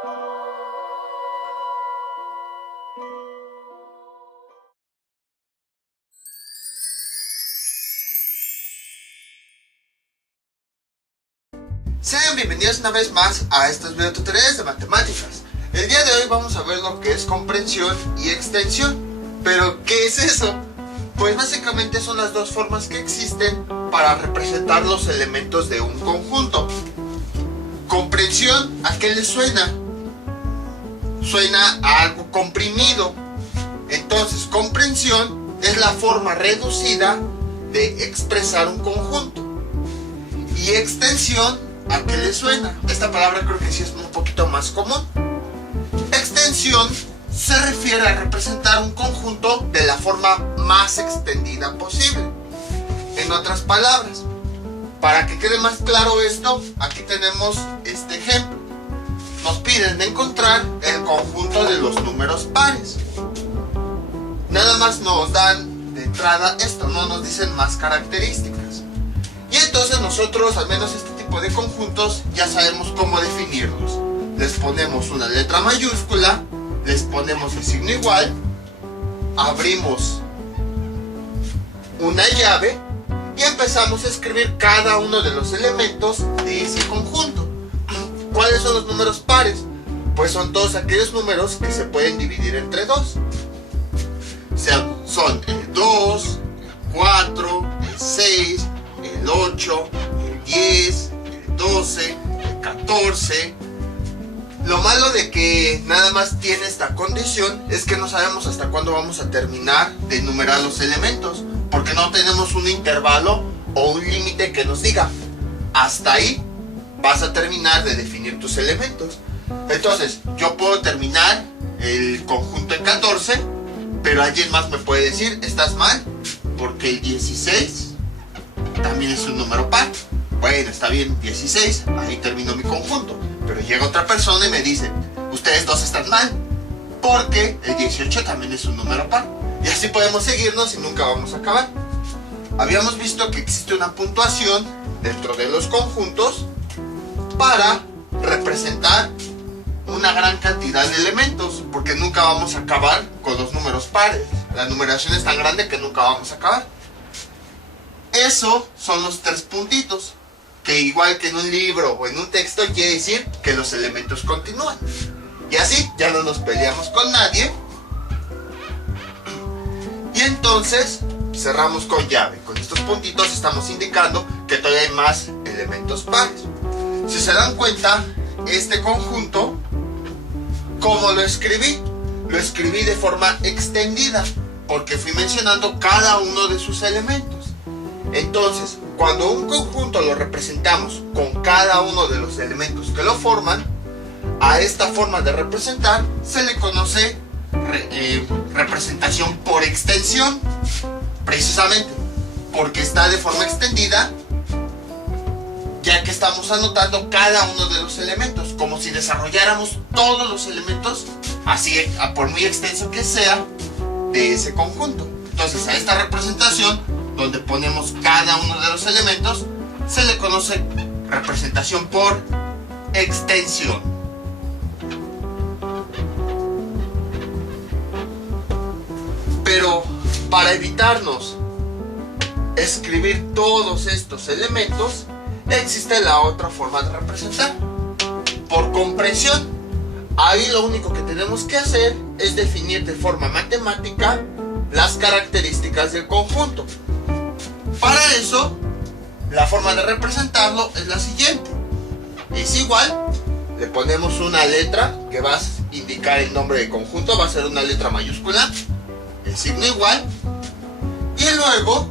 Sean bienvenidos una vez más a estos videotutoriales de matemáticas. El día de hoy vamos a ver lo que es comprensión y extensión. ¿Pero qué es eso? Pues básicamente son las dos formas que existen para representar los elementos de un conjunto. Comprensión, ¿a qué le suena? Suena a algo comprimido. Entonces, comprensión es la forma reducida de expresar un conjunto. Y extensión, ¿a qué le suena? Esta palabra creo que sí es un poquito más común. Extensión se refiere a representar un conjunto de la forma más extendida posible. En otras palabras, para que quede más claro esto, aquí tenemos este ejemplo. Nos piden encontrar el conjunto de los números pares. Nada más nos dan de entrada esto, no nos dicen más características. Y entonces nosotros, al menos este tipo de conjuntos, ya sabemos cómo definirlos. Les ponemos una letra mayúscula, les ponemos el signo igual, abrimos una llave y empezamos a escribir cada uno de los elementos de ese conjunto. ¿Cuáles son los números pares? Pues son todos aquellos números que se pueden dividir entre dos. O sea, son el 2, el 4, el 6, el 8, el 10, el 12, el 14. Lo malo de que nada más tiene esta condición es que no sabemos hasta cuándo vamos a terminar de enumerar los elementos, porque no tenemos un intervalo o un límite que nos diga hasta ahí vas a terminar de definir tus elementos. Entonces yo puedo terminar el conjunto en 14, pero alguien más me puede decir estás mal, porque el 16 también es un número par. Bueno, está bien, 16, ahí termino mi conjunto. Pero llega otra persona y me dice, ustedes dos están mal, porque el 18 también es un número par. Y así podemos seguirnos y nunca vamos a acabar. Habíamos visto que existe una puntuación dentro de los conjuntos para representar una gran cantidad de elementos, porque nunca vamos a acabar con los números pares. La numeración es tan grande que nunca vamos a acabar. Eso son los 3 puntitos, que igual que en un libro o en un texto quiere decir que los elementos continúan. Y así ya no nos peleamos con nadie. Y entonces cerramos con llave. Con estos puntitos estamos indicando que todavía hay más elementos pares. Si se dan cuenta, este conjunto, ¿cómo lo escribí? Lo escribí de forma extendida, porque fui mencionando cada uno de sus elementos. Entonces, cuando un conjunto lo representamos con cada uno de los elementos que lo forman, a esta forma de representar se le conoce representación por extensión, precisamente porque está de forma extendida, ya que estamos anotando cada uno de los elementos, como si desarrolláramos todos los elementos, así por muy extenso que sea, de ese conjunto. Entonces a esta representación, donde ponemos cada uno de los elementos, se le conoce representación por extensión. Pero para evitarnos escribir todos estos elementos, existe la otra forma de representar, por comprensión. Ahí lo único que tenemos que hacer es definir de forma matemática las características del conjunto. Para eso, la forma de representarlo es la siguiente. Es igual, le ponemos una letra que va a indicar el nombre del conjunto, va a ser una letra mayúscula, el signo igual, y luego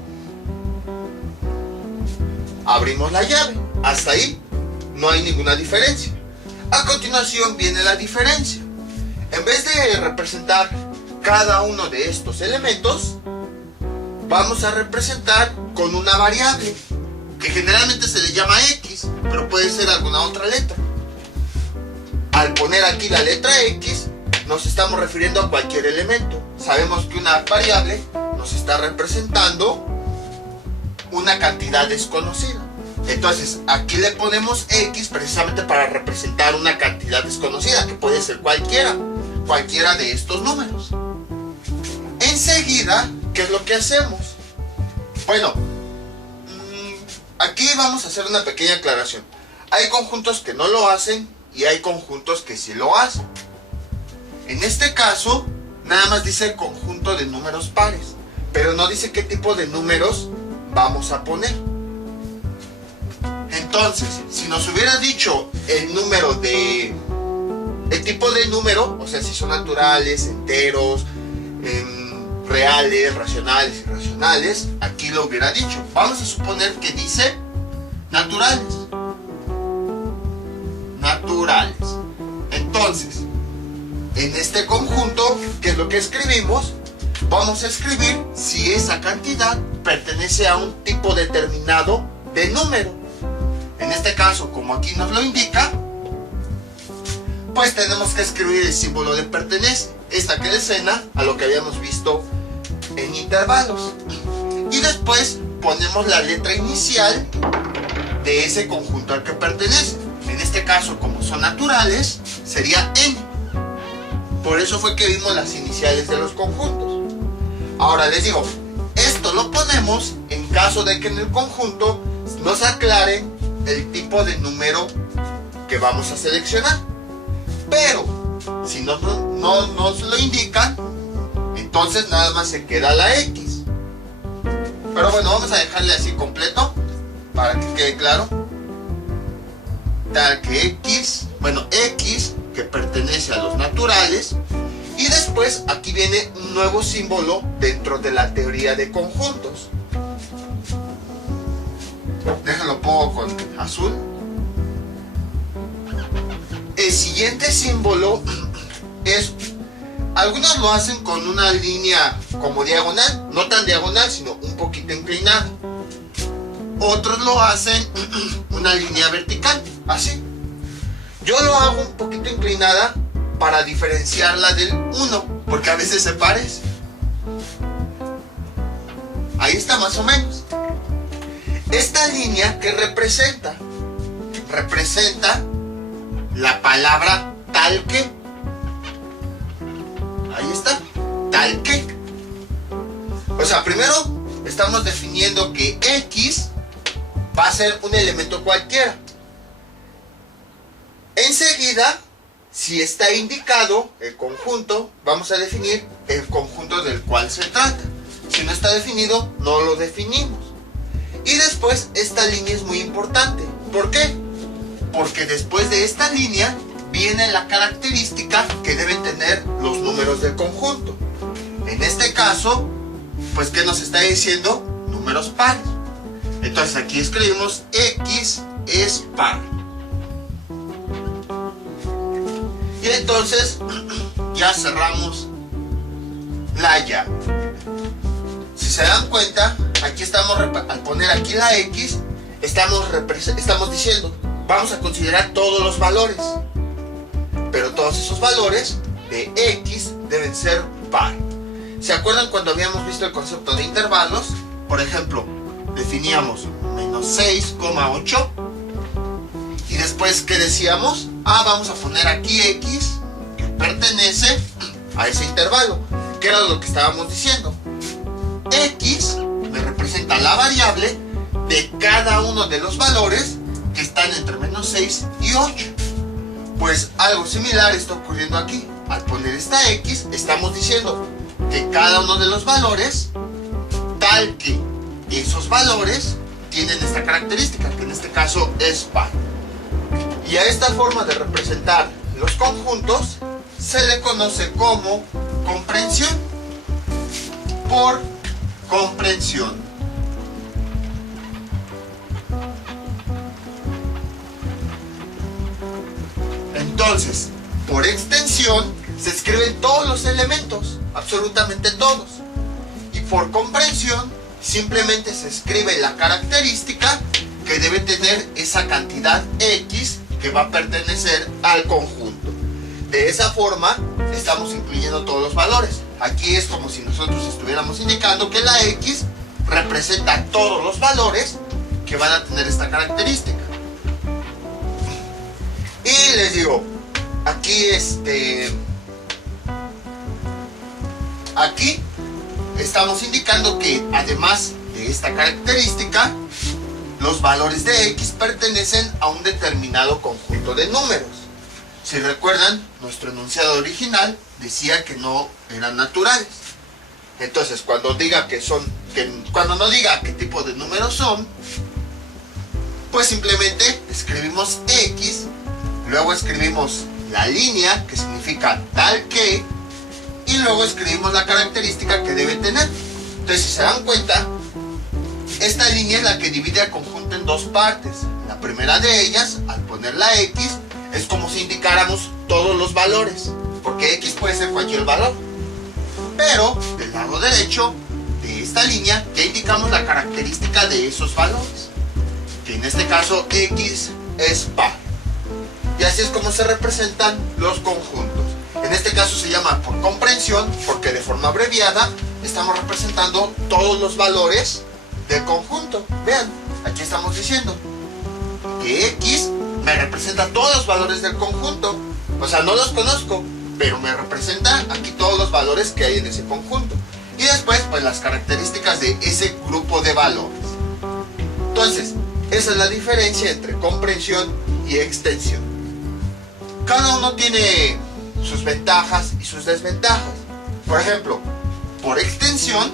abrimos la llave. Hasta ahí no hay ninguna diferencia. A continuación viene la diferencia. En vez de representar cada uno de estos elementos, vamos a representar con una variable que generalmente se le llama X, pero puede ser alguna otra letra. Al poner aquí la letra X, nos estamos refiriendo a cualquier elemento. Sabemos que una variable nos está representando una cantidad desconocida. Entonces, aquí le ponemos X precisamente para representar una cantidad desconocida, que puede ser cualquiera de estos números. Enseguida, ¿qué es lo que hacemos? Bueno, aquí vamos a hacer una pequeña aclaración. Hay conjuntos que no lo hacen y hay conjuntos que sí lo hacen. En este caso, nada más dice conjunto de números pares, pero no dice qué tipo de números vamos a poner. Entonces, si nos hubiera dicho el tipo de número, o sea, si son naturales, enteros, reales, racionales, irracionales, aquí lo hubiera dicho. Vamos a suponer que dice naturales. Entonces, en este conjunto, ¿qué es lo que escribimos? Vamos a escribir si esa cantidad pertenece a un tipo determinado de número. En este caso, como aquí nos lo indica, pues tenemos que escribir el símbolo de pertenece. Esta que decena a lo que habíamos visto en intervalos. Y después ponemos la letra inicial de ese conjunto al que pertenece. En este caso, como son naturales, sería N. Por eso fue que vimos las iniciales de los conjuntos. Ahora les digo, esto lo ponemos en caso de que en el conjunto nos aclare el tipo de número que vamos a seleccionar. Pero si no nos lo indican, entonces nada más se queda la X. Pero bueno, vamos a dejarle así completo para que quede claro. Tal que X, bueno, X que pertenece a los naturales. Y después aquí viene un nuevo símbolo dentro de la teoría de conjuntos. Déjenlo pongo con azul. El siguiente símbolo es, algunos lo hacen con una línea como diagonal, no tan diagonal, sino un poquito inclinada. Otros lo hacen una línea vertical, así. Yo lo hago un poquito inclinada para diferenciarla del 1, porque a veces se parece. Ahí está más o menos. Esta línea, ¿qué representa? Representa la palabra tal que. Ahí está, tal que. O sea, primero estamos definiendo que X va a ser un elemento cualquiera. Enseguida, si está indicado el conjunto, vamos a definir el conjunto del cual se trata. Si no está definido, no lo definimos. Y después, esta línea es muy importante. ¿Por qué? Porque después de esta línea viene la característica que deben tener los números del conjunto. En este caso, pues, ¿qué nos está diciendo? Números pares. Entonces aquí escribimos X es par. Y entonces ya cerramos la llave. Si se dan cuenta, aquí estamos, al poner aquí la X, estamos diciendo, vamos a considerar todos los valores. Pero todos esos valores de X deben ser par. ¿Se acuerdan cuando habíamos visto el concepto de intervalos? Por ejemplo, definíamos menos 6,8 y después, ¿qué decíamos? Vamos a poner aquí X que pertenece a ese intervalo, que era lo que estábamos diciendo. X me representa la variable de cada uno de los valores que están entre menos 6 y 8. Pues algo similar está ocurriendo aquí. Al poner esta X, estamos diciendo que cada uno de los valores, tal que esos valores tienen esta característica, que en este caso es par. Y a esta forma de representar los conjuntos se le conoce como comprensión. Por comprensión. Entonces, por extensión, se escriben todos los elementos, absolutamente todos. Y por comprensión, simplemente se escribe la característica que debe tener esa cantidad X que va a pertenecer al conjunto. De esa forma, estamos incluyendo todos los valores. Aquí es como si nosotros estuviéramos indicando que la X representa todos los valores que van a tener esta característica. Y les digo, aquí aquí estamos indicando que además de esta característica, los valores de X pertenecen a un determinado conjunto de números. Si recuerdan, nuestro enunciado original decía que no eran naturales. Entonces, cuando no diga qué tipo de números son, pues simplemente escribimos X, luego escribimos la línea, que significa tal que, y luego escribimos la característica que debe tener. Entonces, si se dan cuenta, esta línea es la que divide al conjunto en dos partes. La primera de ellas, al poner la X, es como si indicáramos todos los valores, porque X puede ser cualquier valor. Pero del lado derecho de esta línea ya indicamos la característica de esos valores, que en este caso X es par. Y así es como se representan los conjuntos. En este caso se llama por comprensión, porque de forma abreviada estamos representando todos los valores del conjunto. Vean, aquí estamos diciendo que X me representa todos los valores del conjunto. O sea, no los conozco, pero me representa aquí todos los valores que hay en ese conjunto. Y después, pues las características de ese grupo de valores. Entonces, esa es la diferencia entre comprensión y extensión. Cada uno tiene sus ventajas y sus desventajas. Por ejemplo, por extensión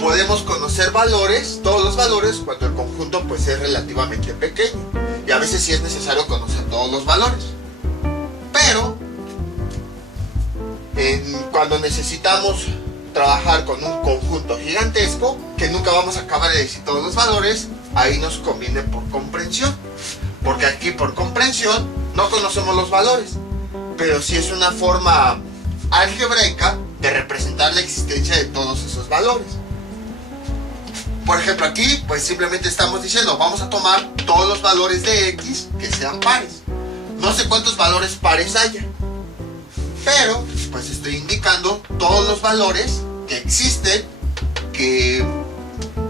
podemos conocer valores, todos los valores, cuando el conjunto pues es relativamente pequeño. Y a veces sí es necesario conocer todos los valores. Pero cuando necesitamos trabajar con un conjunto gigantesco, que nunca vamos a acabar de decir todos los valores, ahí nos conviene por comprensión. Porque aquí por comprensión no conocemos los valores, pero sí es una forma algebraica de representar la existencia de todos esos valores. Por ejemplo, aquí pues simplemente estamos diciendo, vamos a tomar todos los valores de X que sean pares. No sé cuántos valores pares haya, pero pues estoy indicando todos los valores que existen, que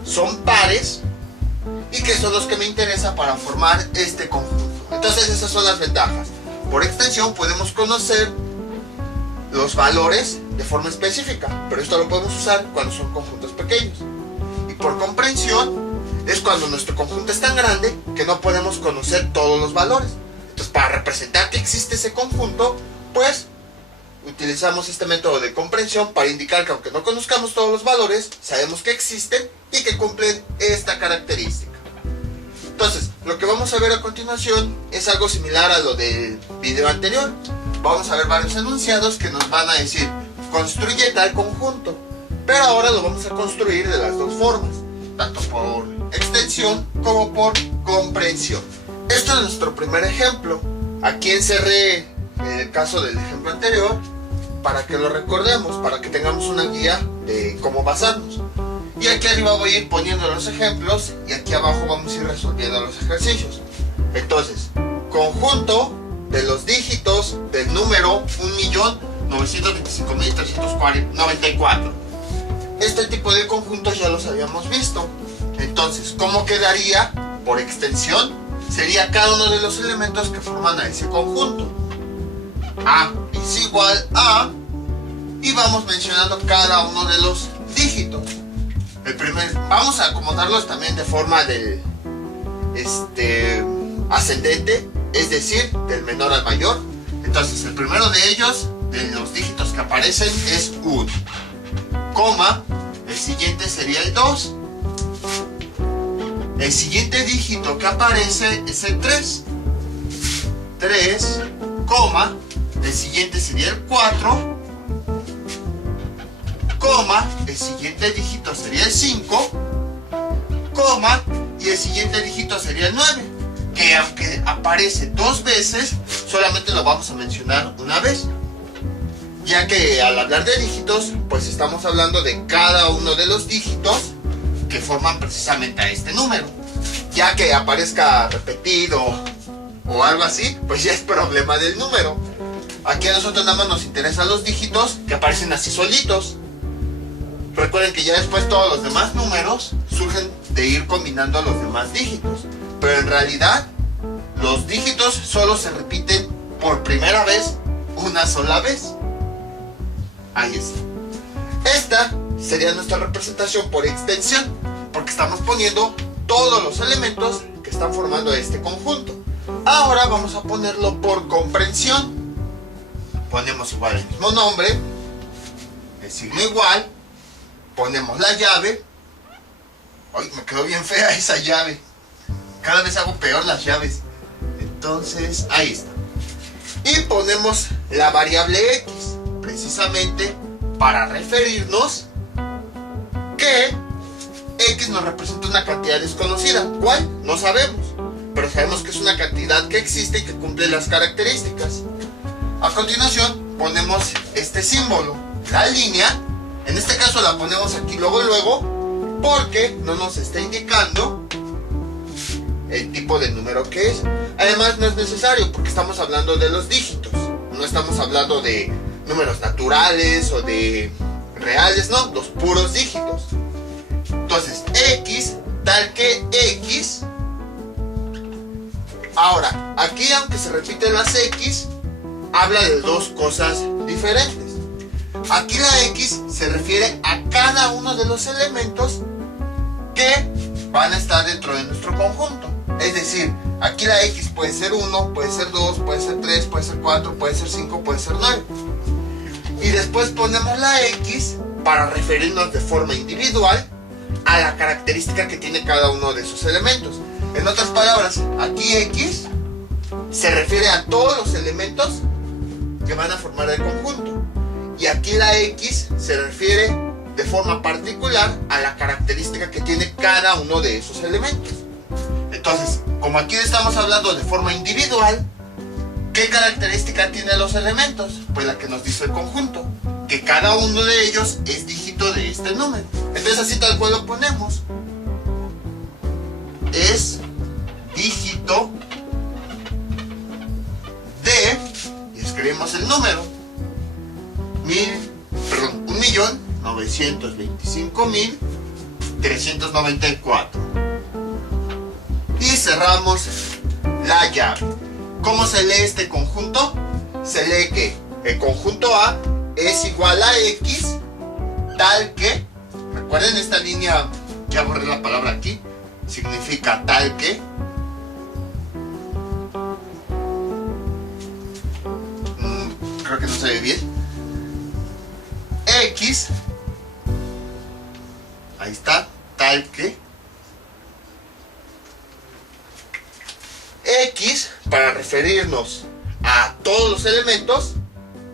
son pares y que son los que me interesan para formar este conjunto. Entonces esas son las ventajas. Por extensión podemos conocer los valores de forma específica, pero esto lo podemos usar cuando son conjuntos pequeños. Y por comprensión es cuando nuestro conjunto es tan grande que no podemos conocer todos los valores. Entonces, para representar que existe ese conjunto, pues utilizamos este método de comprensión para indicar que aunque no conozcamos todos los valores, sabemos que existen y que cumplen esta característica. Entonces, lo que vamos a ver a continuación es algo similar a lo del video anterior. Vamos a ver varios enunciados que nos van a decir, construye tal conjunto. Pero ahora lo vamos a construir de las dos formas, tanto por extensión como por comprensión. Esto es nuestro primer ejemplo. Aquí encerré el caso del ejemplo anterior para que lo recordemos, para que tengamos una guía de cómo basarnos. Y aquí arriba voy a ir poniendo los ejemplos y aquí abajo vamos a ir resolviendo los ejercicios. Entonces, conjunto de los dígitos del número 1.925.394. Este tipo de conjuntos ya los habíamos visto. Entonces, ¿cómo quedaría? Por extensión, sería cada uno de los elementos que forman a ese conjunto. A es igual a, y vamos mencionando cada uno de los dígitos. Vamos a acomodarlos también de forma de ascendente, es decir, del menor al mayor. Entonces, el primero de ellos, de los dígitos que aparecen, es 1, coma, el siguiente sería el 2. El siguiente dígito que aparece es el 3, coma, el siguiente sería el 4, coma, el siguiente dígito sería el 5, coma, y el siguiente dígito sería el 9, que aunque aparece dos veces, solamente lo vamos a mencionar una vez, ya que al hablar de dígitos, pues estamos hablando de cada uno de los dígitos que forman precisamente a este número. Ya que aparezca repetido o algo así, pues ya es problema del número. Aquí a nosotros nada más nos interesan los dígitos que aparecen así solitos. Recuerden que ya después todos los demás números surgen de ir combinando los demás dígitos, pero en realidad los dígitos solo se repiten por primera vez una sola vez. Ahí está. Esta sería nuestra representación por extensión, porque estamos poniendo todos los elementos que están formando este conjunto. Ahora vamos a ponerlo por comprensión. Ponemos igual el mismo nombre, el signo igual, ponemos la llave. Ay, me quedó bien fea esa llave. Cada vez hago peor las llaves. Entonces, ahí está. Y ponemos la variable x, precisamente para referirnos que x nos representa una cantidad desconocida. ¿Cuál? No sabemos, pero sabemos que es una cantidad que existe y que cumple las características. A continuación ponemos este símbolo, la línea. En este caso la ponemos aquí luego, porque no nos está indicando el tipo de número que es. Además no es necesario, porque estamos hablando de los dígitos, no estamos hablando de números naturales o de reales, no, los puros dígitos. Entonces x tal que x. Ahora aquí, aunque se repiten las x, habla de dos cosas diferentes. Aquí la x se refiere a cada uno de los elementos que van a estar dentro de nuestro conjunto. Es decir, aquí la x puede ser 1, puede ser 2, puede ser 3, puede ser 4, puede ser 5, puede ser 9. Y después ponemos la x para referirnos de forma individual a la característica que tiene cada uno de esos elementos. En otras palabras, aquí x se refiere a todos los elementos que van a formar el conjunto, y aquí la x se refiere de forma particular a la característica que tiene cada uno de esos elementos. Entonces, como aquí estamos hablando de forma individual, ¿qué característica tienen los elementos? Pues la que nos dice el conjunto, que cada uno de ellos es dígito de este número. Entonces así tal cual lo ponemos, es dígito de, y escribimos el número, 1.925.394, y cerramos la llave. ¿Cómo se lee este conjunto? Se lee que el conjunto A es igual a x tal que, recuerden esta línea, ya borré la palabra aquí, significa tal que, creo que no se ve bien, x, ahí está, tal que, x para referirnos a todos los elementos,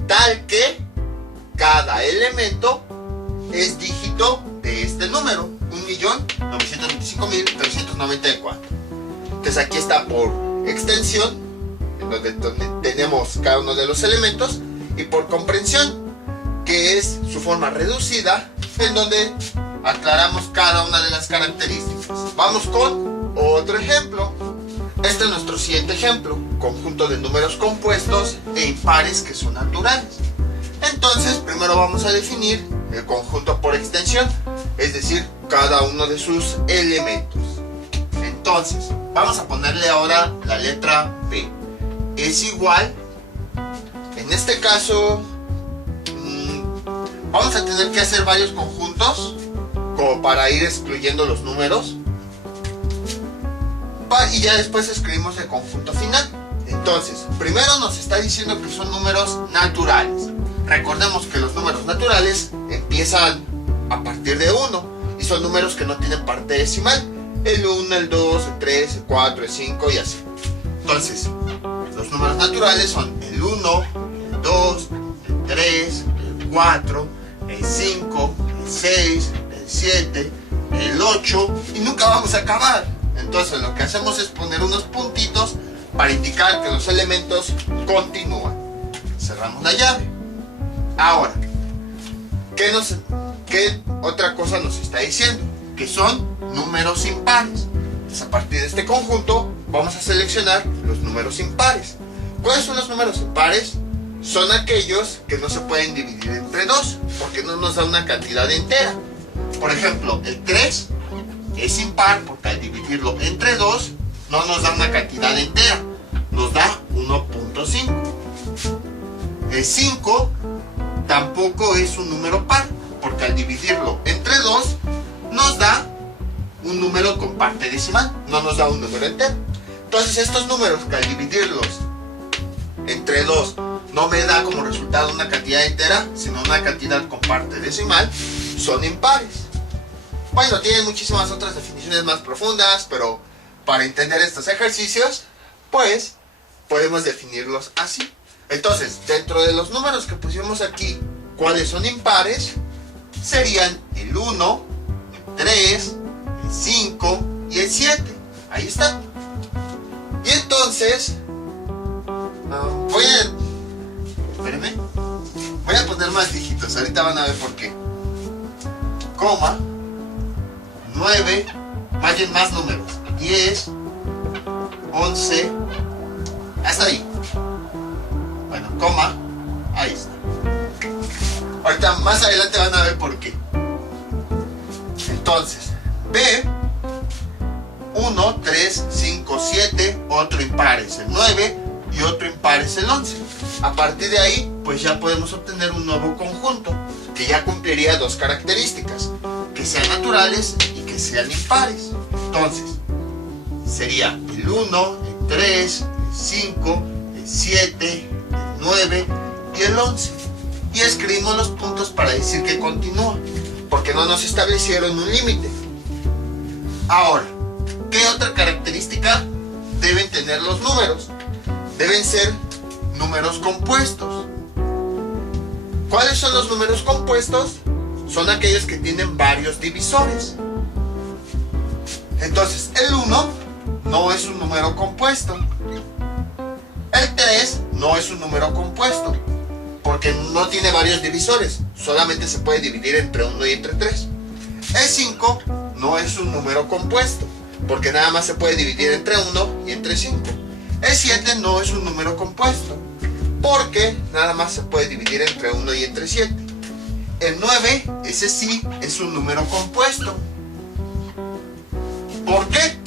tal que cada elemento es dígito de este número, 1.925.394. Entonces aquí está por extensión, en donde tenemos cada uno de los elementos, y por comprensión, que es su forma reducida, en donde aclaramos cada una de las características. Vamos con otro ejemplo. Este es nuestro siguiente ejemplo, conjunto de números compuestos e impares que son naturales. Entonces, primero vamos a definir el conjunto por extensión, es decir, cada uno de sus elementos. Entonces, vamos a ponerle ahora la letra P. Es igual, en este caso, vamos a tener que hacer varios conjuntos, como para ir excluyendo los números. Y ya después escribimos el conjunto final. Entonces, primero nos está diciendo que son números naturales. Recordemos que los números naturales empiezan a partir de 1 y son números que no tienen parte decimal. El 1, el 2, el 3, el 4, el 5 y así. Entonces, los números naturales son el 1, el 2, el 3, el 4, el 5, el 6, el 7, el 8 y nunca vamos a acabar. Entonces lo que hacemos es poner unos puntitos para indicar que los elementos continúan. Cerramos la llave. Ahora, ¿qué otra cosa nos está diciendo? Que son números impares. Entonces a partir de este conjunto vamos a seleccionar los números impares. ¿Cuáles son los números impares? Son aquellos que no se pueden dividir entre 2, porque no nos da una cantidad entera. Por ejemplo, el 3 es impar porque al dividirlo entre 2 no nos da una cantidad entera, nos da 1.5. El 5 tampoco es un número par porque al dividirlo entre 2 nos da un número con parte decimal, no nos da un número entero. Entonces estos números que al dividirlos entre 2 no me da como resultado una cantidad entera, sino una cantidad con parte decimal, son impares. Bueno, tienen muchísimas otras definiciones más profundas, pero para entender estos ejercicios, pues podemos definirlos así. Entonces, dentro de los números que pusimos aquí, ¿cuáles son impares? Serían el 1, el 3, el 5 y el 7. Ahí está. Y entonces, voy a poner más dígitos, ahorita van a ver por qué. Coma, 9, vayan más números, 10, 11, hasta ahí. Bueno, coma, ahí está. Ahorita más adelante van a ver por qué. Entonces, B, 1, 3, 5, 7, otro impar es el 9 y otro impar es el 11. A partir de ahí, pues ya podemos obtener un nuevo conjunto que ya cumpliría dos características, que sean naturales y que sean impares. Entonces, sería el 1, el 3, el 5, el 7, el 9 y el 11. Y escribimos los puntos para decir que continúa, porque no nos establecieron un límite. Ahora, ¿qué otra característica deben tener los números? Deben ser números compuestos. ¿Cuáles son los números compuestos? Son aquellos que tienen varios divisores. Entonces, el 1 no es un número compuesto. El 3 no es un número compuesto, porque no tiene varios divisores. Solamente se puede dividir entre 1 y entre 3. El 5 no es un número compuesto, porque nada más se puede dividir entre 1 y entre 5. El 7 no es un número compuesto, porque nada más se puede dividir entre 1 y entre 7. El 9, ese sí, es un número compuesto. ¿Por qué?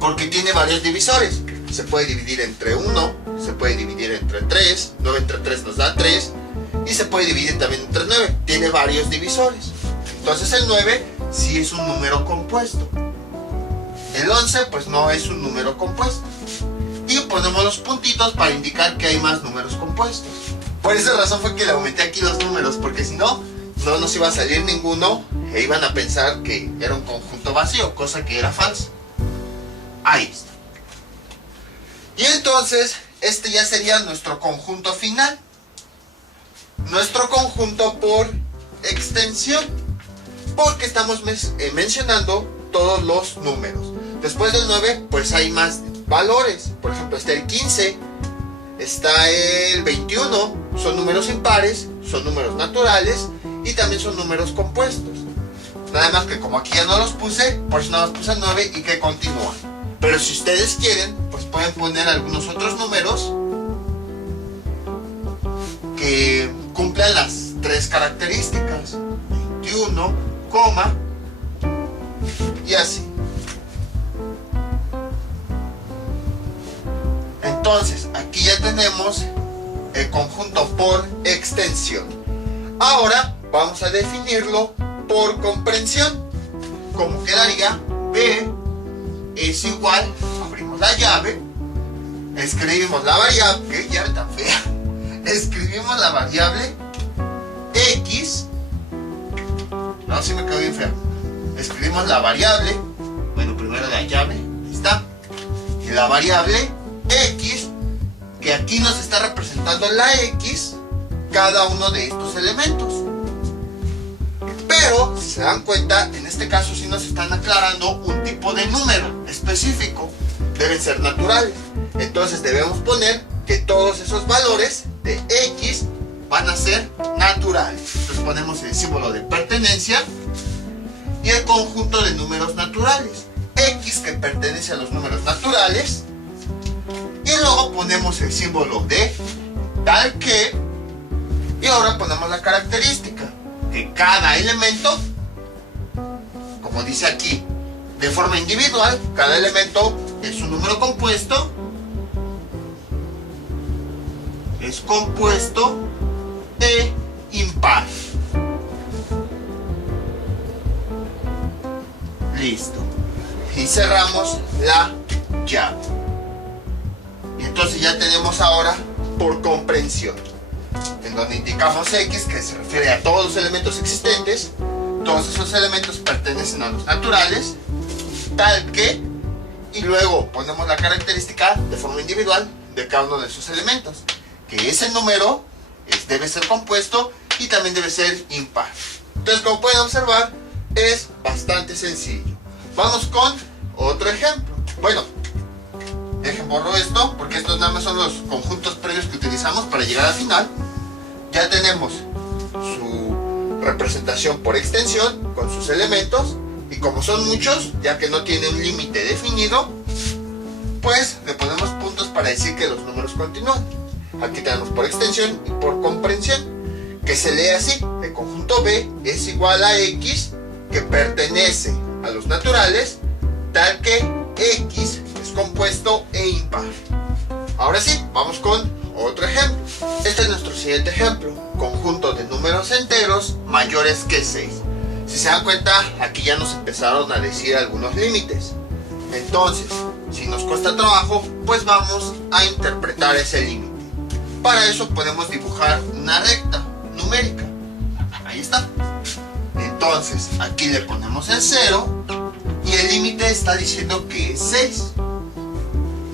Porque tiene varios divisores. Se puede dividir entre 1, se puede dividir entre 3, 9 entre 3 nos da 3, y se puede dividir también entre 9. Tiene varios divisores. Entonces el 9 sí es un número compuesto. El 11 pues no es un número compuesto. Y ponemos los puntitos para indicar que hay más números compuestos. Por esa razón fue que le aumenté aquí los números, porque si no, no nos iba a salir ninguno e iban a pensar que era un conjunto vacío, cosa que era falso. Ahí está. Y entonces, este ya sería nuestro conjunto final. Nuestro conjunto por extensión, porque estamos mencionando todos los números. Después del 9, pues hay más valores. Por ejemplo, está el 15, está el 21, son números impares, son números naturales y también son números compuestos. Nada más que como aquí ya no los puse, por eso nada más puse el 9 y que continúa. Pero si ustedes quieren, pues pueden poner algunos otros números que cumplan las tres características: 21, coma, y así. Entonces, aquí ya tenemos el conjunto por extensión. Ahora vamos a definirlo por comprensión. Como quedaría: B es igual, abrimos la llave, escribimos la variable, ¿qué llave tan fea? Escribimos la variable X, no, sí me quedó bien fea. Escribimos la variable, bueno, primero la llave, ahí está, y la variable X, que aquí nos está representando la X, cada uno de estos elementos. Pero, si se dan cuenta, en este caso sí nos están aclarando un tipo de número específico. Deben ser naturales. Entonces debemos poner que todos esos valores de X van a ser naturales. Entonces ponemos el símbolo de pertenencia y el conjunto de números naturales. X, que pertenece a los números naturales. Y luego ponemos el símbolo de tal que. Y ahora ponemos la característica, que cada elemento, como dice aquí, de forma individual. Cada elemento es un número compuesto. Es compuesto e impar. Listo. Y cerramos la llave. Y entonces ya tenemos ahora por comprensión, en donde indicamos X, que se refiere a todos los elementos existentes. Todos esos elementos pertenecen a los naturales, tal que, y luego ponemos la característica de forma individual de cada uno de esos elementos, que ese número debe ser compuesto y también debe ser impar. Entonces, como pueden observar, es bastante sencillo. Vamos con otro ejemplo. Bueno, dejen borro esto, porque estos nada más son los conjuntos previos que utilizamos para llegar al final. Ya tenemos su representación por extensión con sus elementos, y como son muchos, ya que no tiene un límite definido, pues le ponemos puntos para decir que los números continúan. Aquí tenemos por extensión y por comprensión, que se lee así: el conjunto B es igual a X, que pertenece a los naturales, tal que X es compuesto e impar. Ahora sí, vamos con otro ejemplo. Este es nuestro siguiente ejemplo: conjunto de números enteros mayores que 6. Si se dan cuenta, aquí ya nos empezaron a decir algunos límites. Entonces, si nos cuesta trabajo, pues vamos a interpretar ese límite. Para eso podemos dibujar una recta numérica. Ahí está. Entonces, aquí le ponemos el 0 y el límite está diciendo que es 6.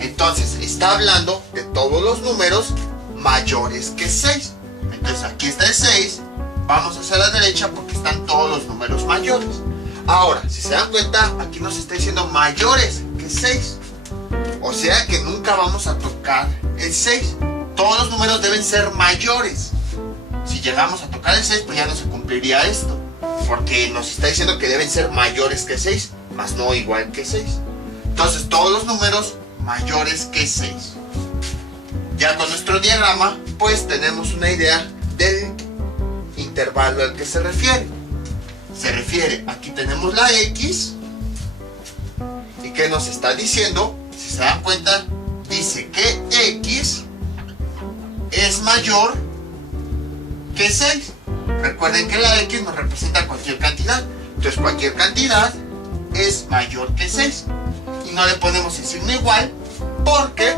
Entonces, está hablando de todos los números mayores que 6. Entonces, aquí está el 6. Vamos hacia la derecha porque están todos los números mayores. Ahora, si se dan cuenta, aquí nos está diciendo mayores que 6. O sea que nunca vamos a tocar el 6. Todos los números deben ser mayores. Si llegamos a tocar el 6, pues ya no se cumpliría esto, porque nos está diciendo que deben ser mayores que 6, más no igual que 6. Entonces, todos los números mayores que 6. Ya con nuestro diagrama, pues tenemos una idea del intervalo al que se refiere. Se refiere, aquí tenemos la X, y ¿qué nos está diciendo? Si se dan cuenta, dice que X es mayor que 6. Recuerden que la X nos representa cualquier cantidad. Entonces, cualquier cantidad es mayor que 6. Y no le ponemos el signo igual porque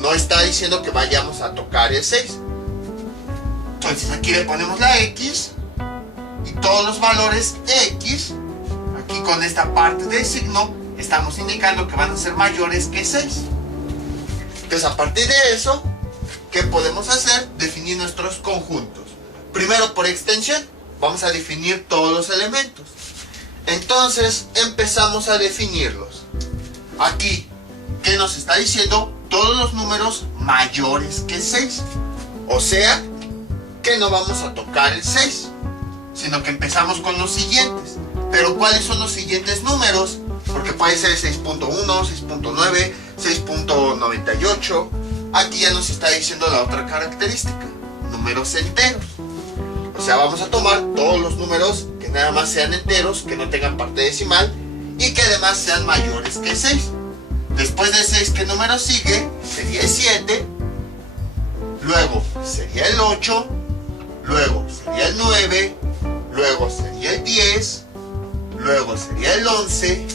no está diciendo que vayamos a tocar el 6. Entonces, aquí le ponemos la X y todos los valores X. Aquí con esta parte del signo estamos indicando que van a ser mayores que 6. Entonces, a partir de eso, ¿qué podemos hacer? Definir nuestros conjuntos. Primero, por extensión, vamos a definir todos los elementos. Entonces, empezamos a definirlos. Aquí, ¿qué nos está diciendo? Todos los números mayores que 6. O sea, que no vamos a tocar el 6, sino que empezamos con los siguientes. Pero, ¿cuáles son los siguientes números? Porque puede ser 6.1, 6.9, 6.98. Aquí ya nos está diciendo la otra característica: números enteros. O sea, vamos a tomar todos los números que nada más sean enteros, que no tengan parte decimal y que además sean mayores que 6. Después de 6, ¿qué número sigue? Sería el 7, luego sería el 8, luego sería el 9, luego sería el 10, luego sería el 11,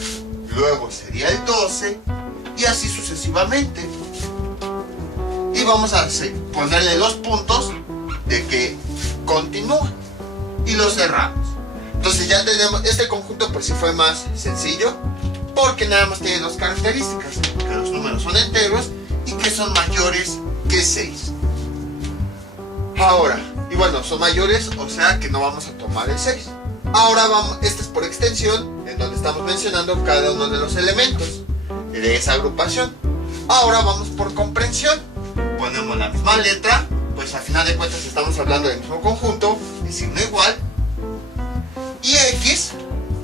luego sería el 12 y así sucesivamente. Y vamos a ponerle los puntos de que continúa y lo cerramos. Entonces ya tenemos este conjunto, pues sí fue más sencillo porque nada más tiene dos características: que los números son enteros y que son mayores que 6. Ahora, y bueno, son mayores, o sea que no vamos a tomar el 6. Ahora vamos, este es por extensión, en donde estamos mencionando cada uno de los elementos de esa agrupación. Ahora vamos por comprensión. Ponemos la misma letra, pues al final de cuentas estamos hablando del mismo conjunto, el signo igual, y X,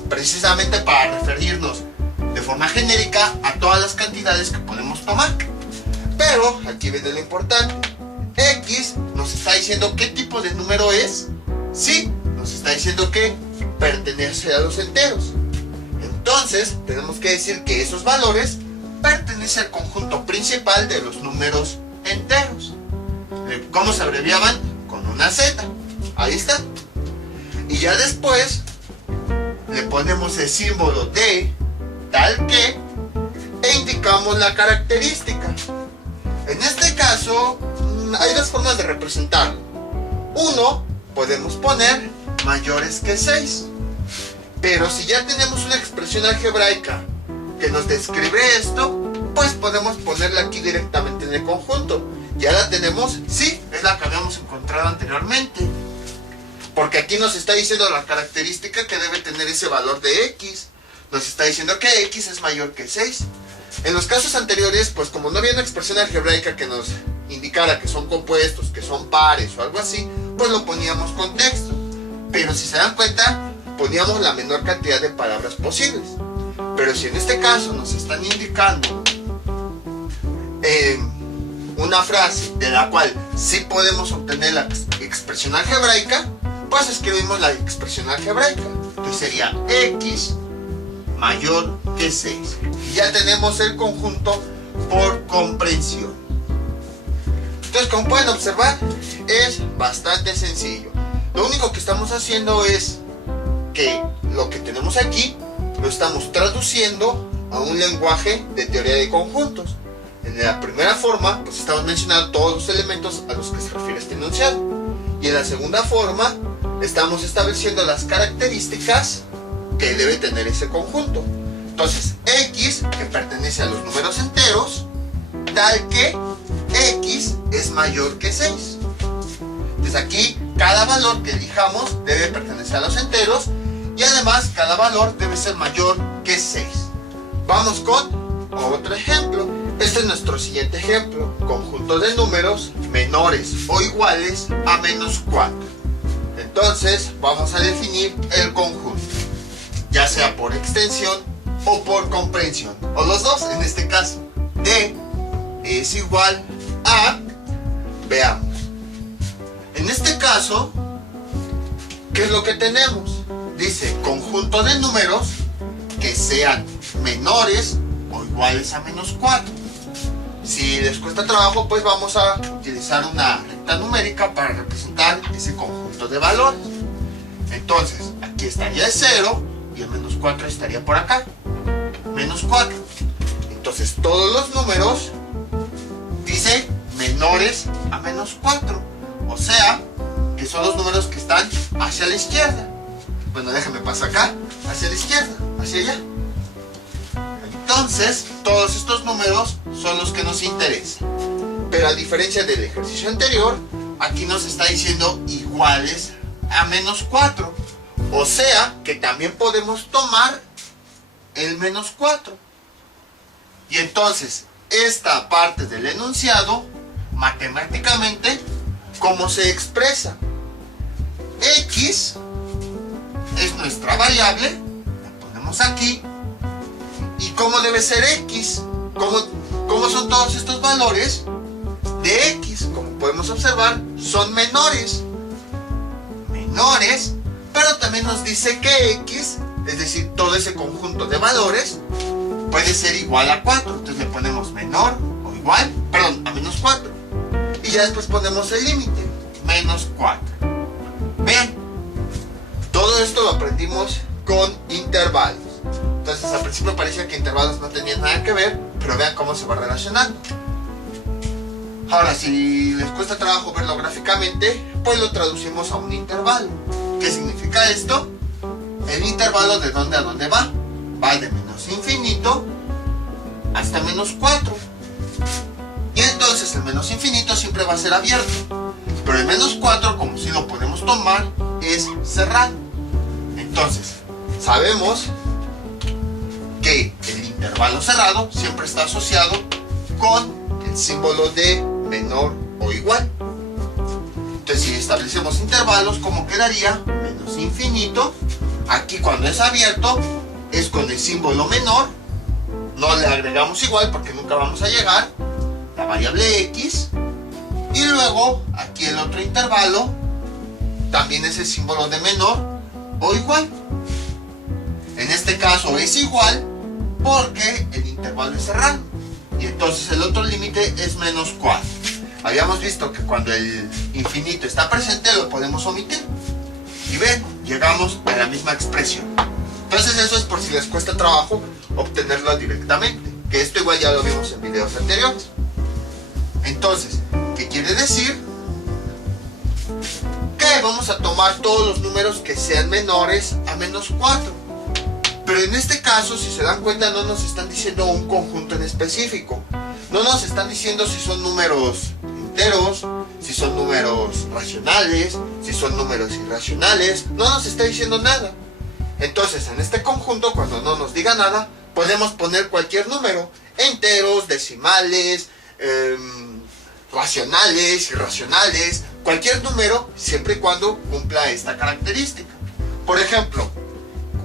precisamente para referirnos de forma genérica a todas las cantidades que podemos tomar. Pero aquí viene lo importante: X nos está diciendo qué tipo de número es. Sí, nos está diciendo que pertenece a los enteros. Entonces tenemos que decir que esos valores pertenecen al conjunto principal de los números enteros. ¿Cómo se abreviaban? Con una Z. Ahí está. Y ya después le ponemos el símbolo de tal que e indicamos la característica. En este caso hay dos formas de representarlo. Uno, podemos poner mayores que 6. Pero si ya tenemos una expresión algebraica que nos describe esto, pues podemos ponerla aquí directamente en el conjunto. Ya la tenemos, sí, es la que habíamos encontrado anteriormente. Porque aquí nos está diciendo la característica que debe tener ese valor de X. Nos está diciendo que X es mayor que 6. En los casos anteriores, pues como no había una expresión algebraica que nos indicara que son compuestos, que son pares o algo así, pues lo poníamos con texto. Pero si se dan cuenta, poníamos la menor cantidad de palabras posibles. Pero si en este caso nos están indicando una frase de la cual sí podemos obtener la expresión algebraica, pues escribimos la expresión algebraica. Entonces sería X mayor que 6. Y ya tenemos el conjunto por comprensión. Entonces, como pueden observar, es bastante sencillo. Lo único que estamos haciendo es que lo que tenemos aquí lo estamos traduciendo a un lenguaje de teoría de conjuntos. En la primera forma, pues estamos mencionando todos los elementos a los que se refiere este enunciado. Y en la segunda forma, estamos estableciendo las características que debe tener ese conjunto. Entonces, X, que pertenece a los números enteros, tal que X es mayor que 6. Entonces aquí, cada valor que elijamos debe pertenecer a los enteros y además cada valor debe ser mayor que 6. Vamos con otro ejemplo. Este es nuestro siguiente ejemplo. Conjunto de números menores o iguales a menos 4. Entonces vamos a definir el conjunto, ya sea por extensión o por comprensión, o los dos en este caso. D es igual a, veamos, en este caso, ¿qué es lo que tenemos? Dice conjunto de números que sean menores o iguales a menos 4. Si les cuesta trabajo, pues vamos a utilizar una recta numérica para representar ese conjunto de valores. Entonces, aquí estaría el 0 y el menos 4 estaría por acá. Menos 4. Entonces, todos los números dice menores a menos 4. O sea, que son los números que están hacia la izquierda. Bueno, déjame pasar acá, hacia la izquierda, hacia allá. Entonces, todos estos números son los que nos interesan. Pero a diferencia del ejercicio anterior, aquí nos está diciendo iguales a menos 4. O sea, que también podemos tomar el menos 4. Y entonces, esta parte del enunciado, matemáticamente, ¿cómo se expresa? X es nuestra variable, la ponemos aquí. ¿Y cómo debe ser X? ¿Cómo son todos estos valores de X? Como podemos observar, son menores. Menores, pero también nos dice que X, es decir, todo ese conjunto de valores, puede ser igual a 4. Entonces le ponemos menor o igual, perdón, a menos 4. Y ya después ponemos el límite, menos 4. Vean, todo esto lo aprendimos con intervalos. Entonces al principio parecía que intervalos no tenían nada que ver, pero vean cómo se va relacionando. Ahora, si les cuesta trabajo verlo gráficamente, pues lo traducimos a un intervalo. ¿Qué significa esto? El intervalo de dónde a dónde va. Va de menos infinito hasta menos 4. Y entonces el menos infinito siempre va a ser abierto. Pero el menos 4, como si lo podemos tomar, es cerrado. Entonces, sabemos que el intervalo cerrado siempre está asociado con el símbolo de menor o igual. Entonces, si establecemos intervalos, ¿cómo quedaría? Menos infinito. Aquí cuando es abierto es con el símbolo menor. No le agregamos igual porque nunca vamos a llegar. La variable X. Y luego aquí el otro intervalo también es el símbolo de menor o igual. En este caso es igual porque el intervalo es cerrado. Y entonces el otro límite es menos 4. Habíamos visto que cuando el infinito está presente lo podemos omitir. Y ven, llegamos a la misma expresión. Entonces eso es por si les cuesta trabajo obtenerlo directamente. Que esto igual ya lo vimos en videos anteriores. Entonces, ¿qué quiere decir? Que vamos a tomar todos los números que sean menores a menos 4. Pero en este caso, si se dan cuenta, no nos están diciendo un conjunto en específico. No nos están diciendo si son números enteros, si son números racionales, si son números irracionales. No nos está diciendo nada. Entonces, en este conjunto, cuando no nos diga nada, podemos poner cualquier número. Enteros, decimales, racionales, irracionales. Cualquier número, siempre y cuando cumpla esta característica. Por ejemplo,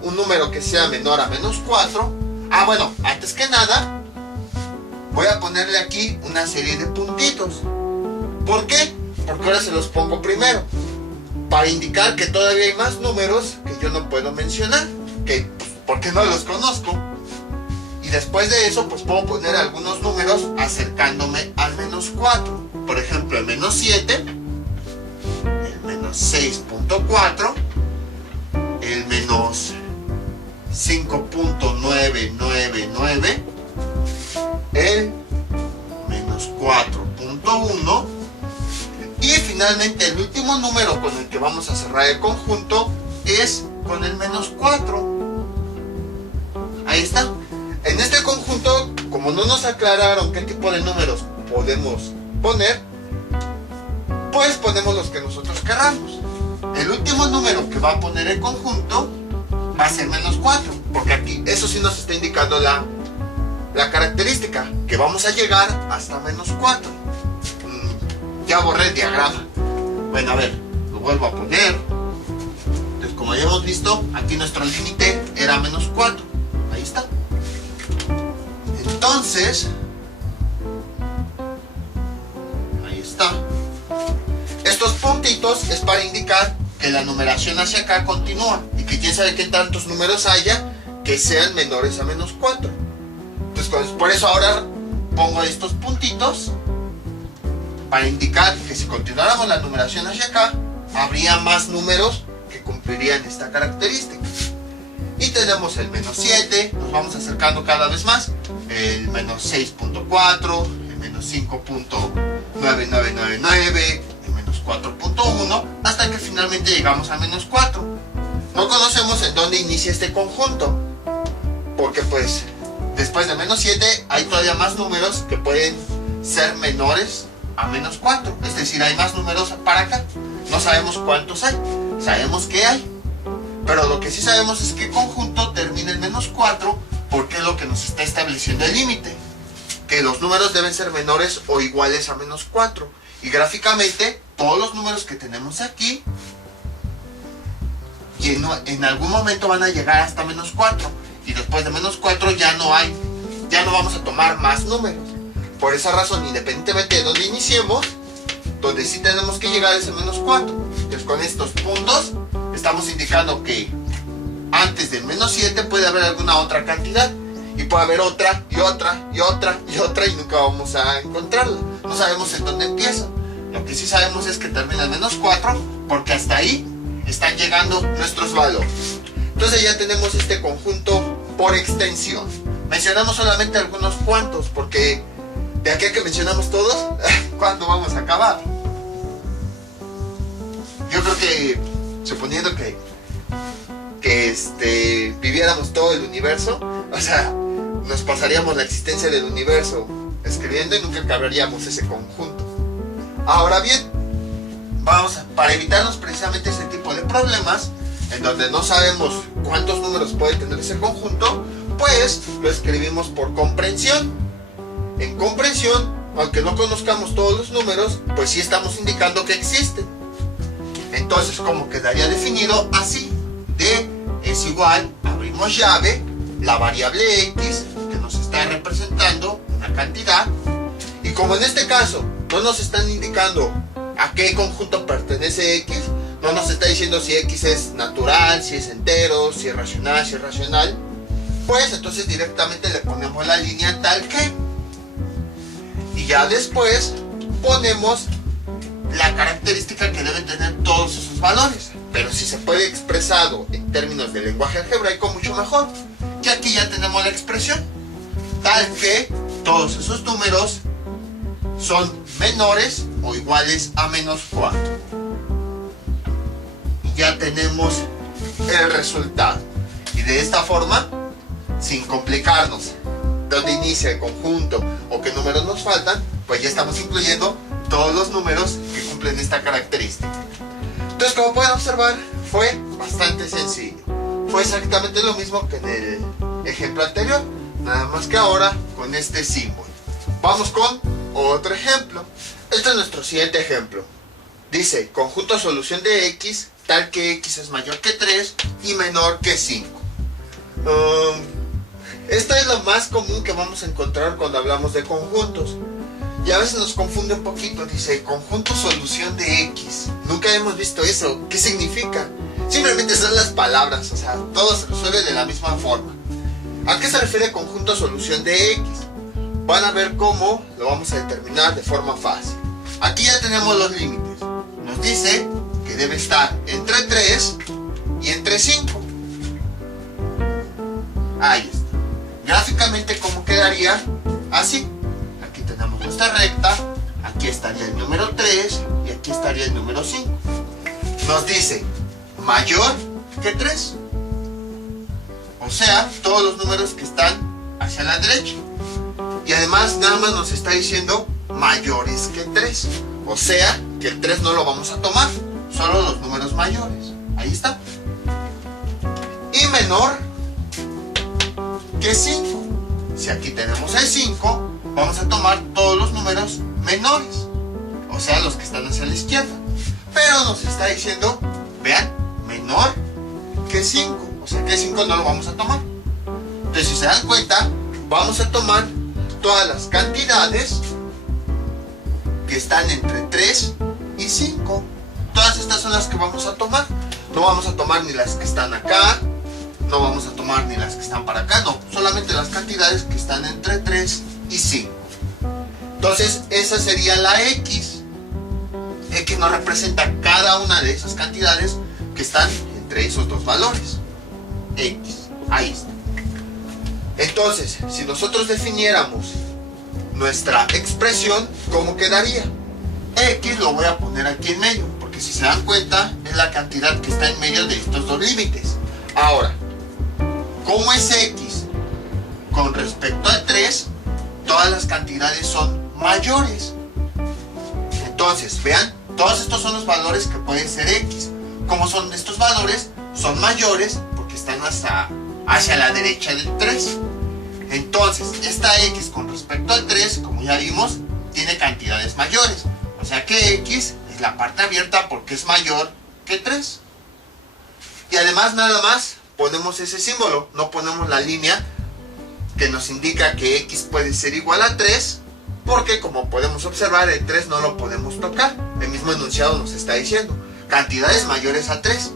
un número que sea menor a menos 4. Bueno, antes que nada, voy a ponerle aquí una serie de puntitos. ¿Por qué? Porque ahora se los pongo primero, para indicar que todavía hay más números que yo no puedo mencionar, que porque no los conozco. Y después de eso, pues puedo poner algunos números acercándome al menos 4. Por ejemplo, el menos 7, el menos 6.4, el menos 5.999, el menos 4.1 y finalmente el último número con el que vamos a cerrar el conjunto es con el menos 4. Ahí está. En este conjunto, como no nos aclararon qué tipo de números podemos poner, pues ponemos los que nosotros queramos. El último número que va a poner el conjunto va a ser menos 4, porque aquí eso sí nos está indicando la característica, que vamos a llegar hasta menos 4. Ya borré el diagrama. Bueno, a ver, lo vuelvo a poner. Entonces, como ya hemos visto, aquí nuestro límite era menos 4. Ahí está. Entonces, ahí está. Estos puntitos es para indicar que la numeración hacia acá continúa y que quién sabe qué tantos números haya que sean menores a menos 4. Entonces, por eso ahora pongo estos puntitos para indicar que si continuáramos la numeración hacia acá, habría más números que cumplirían esta característica. Y tenemos el menos 7, nos vamos acercando cada vez más, el menos 6.4, el menos 5.9999, el menos 4.1, hasta que finalmente llegamos a menos 4. No conocemos en dónde inicia este conjunto, porque pues después de menos 7 hay todavía más números que pueden ser menores a menos 4, es decir, hay más números para acá. No sabemos cuántos hay, sabemos que hay, pero lo que sí sabemos es que el conjunto termina en menos 4 porque es lo que nos está estableciendo el límite, que los números deben ser menores o iguales a menos 4. Y gráficamente todos los números que tenemos aquí en algún momento van a llegar hasta menos 4, y después de menos 4 ya no vamos a tomar más números. Por esa razón, independientemente de donde iniciemos, donde sí tenemos que llegar es el menos 4. Entonces, con estos puntos estamos indicando que antes del menos 7 puede haber alguna otra cantidad, y puede haber otra y otra y otra y otra, y nunca vamos a encontrarla. No sabemos en dónde empieza. Lo que sí sabemos es que termina en menos 4 porque hasta ahí están llegando nuestros valores. Entonces ya tenemos este conjunto por extensión. Mencionamos solamente algunos cuantos, porque de aquí a que mencionamos todos, ¿cuándo vamos a acabar? Yo creo que, suponiendo que viviéramos todo el universo, o sea, nos pasaríamos la existencia del universo escribiendo y nunca acabaríamos ese conjunto. Ahora bien, para evitarnos precisamente ese tipo de problemas, en donde no sabemos cuántos números puede tener ese conjunto, pues lo escribimos por comprensión. En comprensión, aunque no conozcamos todos los números, pues sí estamos indicando que existen. Entonces, ¿cómo quedaría definido? Así: D es igual, abrimos llave, la variable X, que nos está representando una cantidad, y como en este caso no nos están indicando a qué conjunto pertenece X, No nos está diciendo si x es natural, si es entero, si es racional, si es irracional. Pues entonces directamente le ponemos la línea tal que. Y ya después ponemos la característica que deben tener todos esos valores. Pero si se puede expresado en términos de lenguaje algebraico, mucho mejor. Y aquí ya tenemos la expresión tal que todos esos números son menores o iguales a menos 4. Y ya tenemos el resultado. Y de esta forma, sin complicarnos dónde inicia el conjunto o qué números nos faltan, pues ya estamos incluyendo todos los números que cumplen esta característica. Entonces, como pueden observar, fue bastante sencillo. Fue exactamente lo mismo que en el ejemplo anterior, nada más que ahora con este símbolo. Vamos con otro ejemplo. Este es nuestro siguiente ejemplo. Dice, conjunto solución de x tal que x es mayor que 3 y menor que 5. Esto es lo más común que vamos a encontrar cuando hablamos de conjuntos. Y a veces nos confunde un poquito. Dice, conjunto solución de x. Nunca hemos visto eso. ¿Qué significa? Simplemente son las palabras. O sea, todo se resuelve de la misma forma. ¿A qué se refiere conjunto solución de x? Van a ver cómo lo vamos a determinar de forma fácil. Aquí ya tenemos los límites. Nos dice que debe estar entre 3 y entre 5. Ahí está. Gráficamente, ¿cómo quedaría? Así. Aquí tenemos nuestra recta. Aquí estaría el número 3 y aquí estaría el número 5. Nos dice mayor que 3. O sea, todos los números que están hacia la derecha. Y además nada más nos está diciendo mayores que 3. O sea, que el 3 no lo vamos a tomar. Solo los números mayores. Ahí está. Y menor que 5. Si aquí tenemos el 5, vamos a tomar todos los números menores. O sea, los que están hacia la izquierda. Pero nos está diciendo, vean, menor que 5. O sea que el 5 no lo vamos a tomar. Entonces, si se dan cuenta, vamos a tomar todas las cantidades que están entre 3 y 5. Todas estas son las que vamos a tomar. No vamos a tomar ni las que están acá, no vamos a tomar ni las que están para acá, no. Solamente las cantidades que están entre 3 y 5. Entonces, esa sería la x. X nos representa cada una de esas cantidades que están entre esos dos valores. X. Ahí está. Entonces, si nosotros definiéramos nuestra expresión, ¿cómo quedaría? X lo voy a poner aquí en medio, porque si se dan cuenta, es la cantidad que está en medio de estos dos límites. Ahora, ¿cómo es X? Con respecto a 3, todas las cantidades son mayores. Entonces, vean, todos estos son los valores que pueden ser X. ¿Cómo son estos valores? Son mayores porque están hacia la derecha del 3. Entonces, esta X con respecto al 3, como ya vimos, tiene cantidades mayores. O sea que X es la parte abierta porque es mayor que 3. Y además nada más ponemos ese símbolo, no ponemos la línea que nos indica que X puede ser igual a 3, porque como podemos observar, el 3 no lo podemos tocar. El mismo enunciado nos está diciendo cantidades mayores a 3,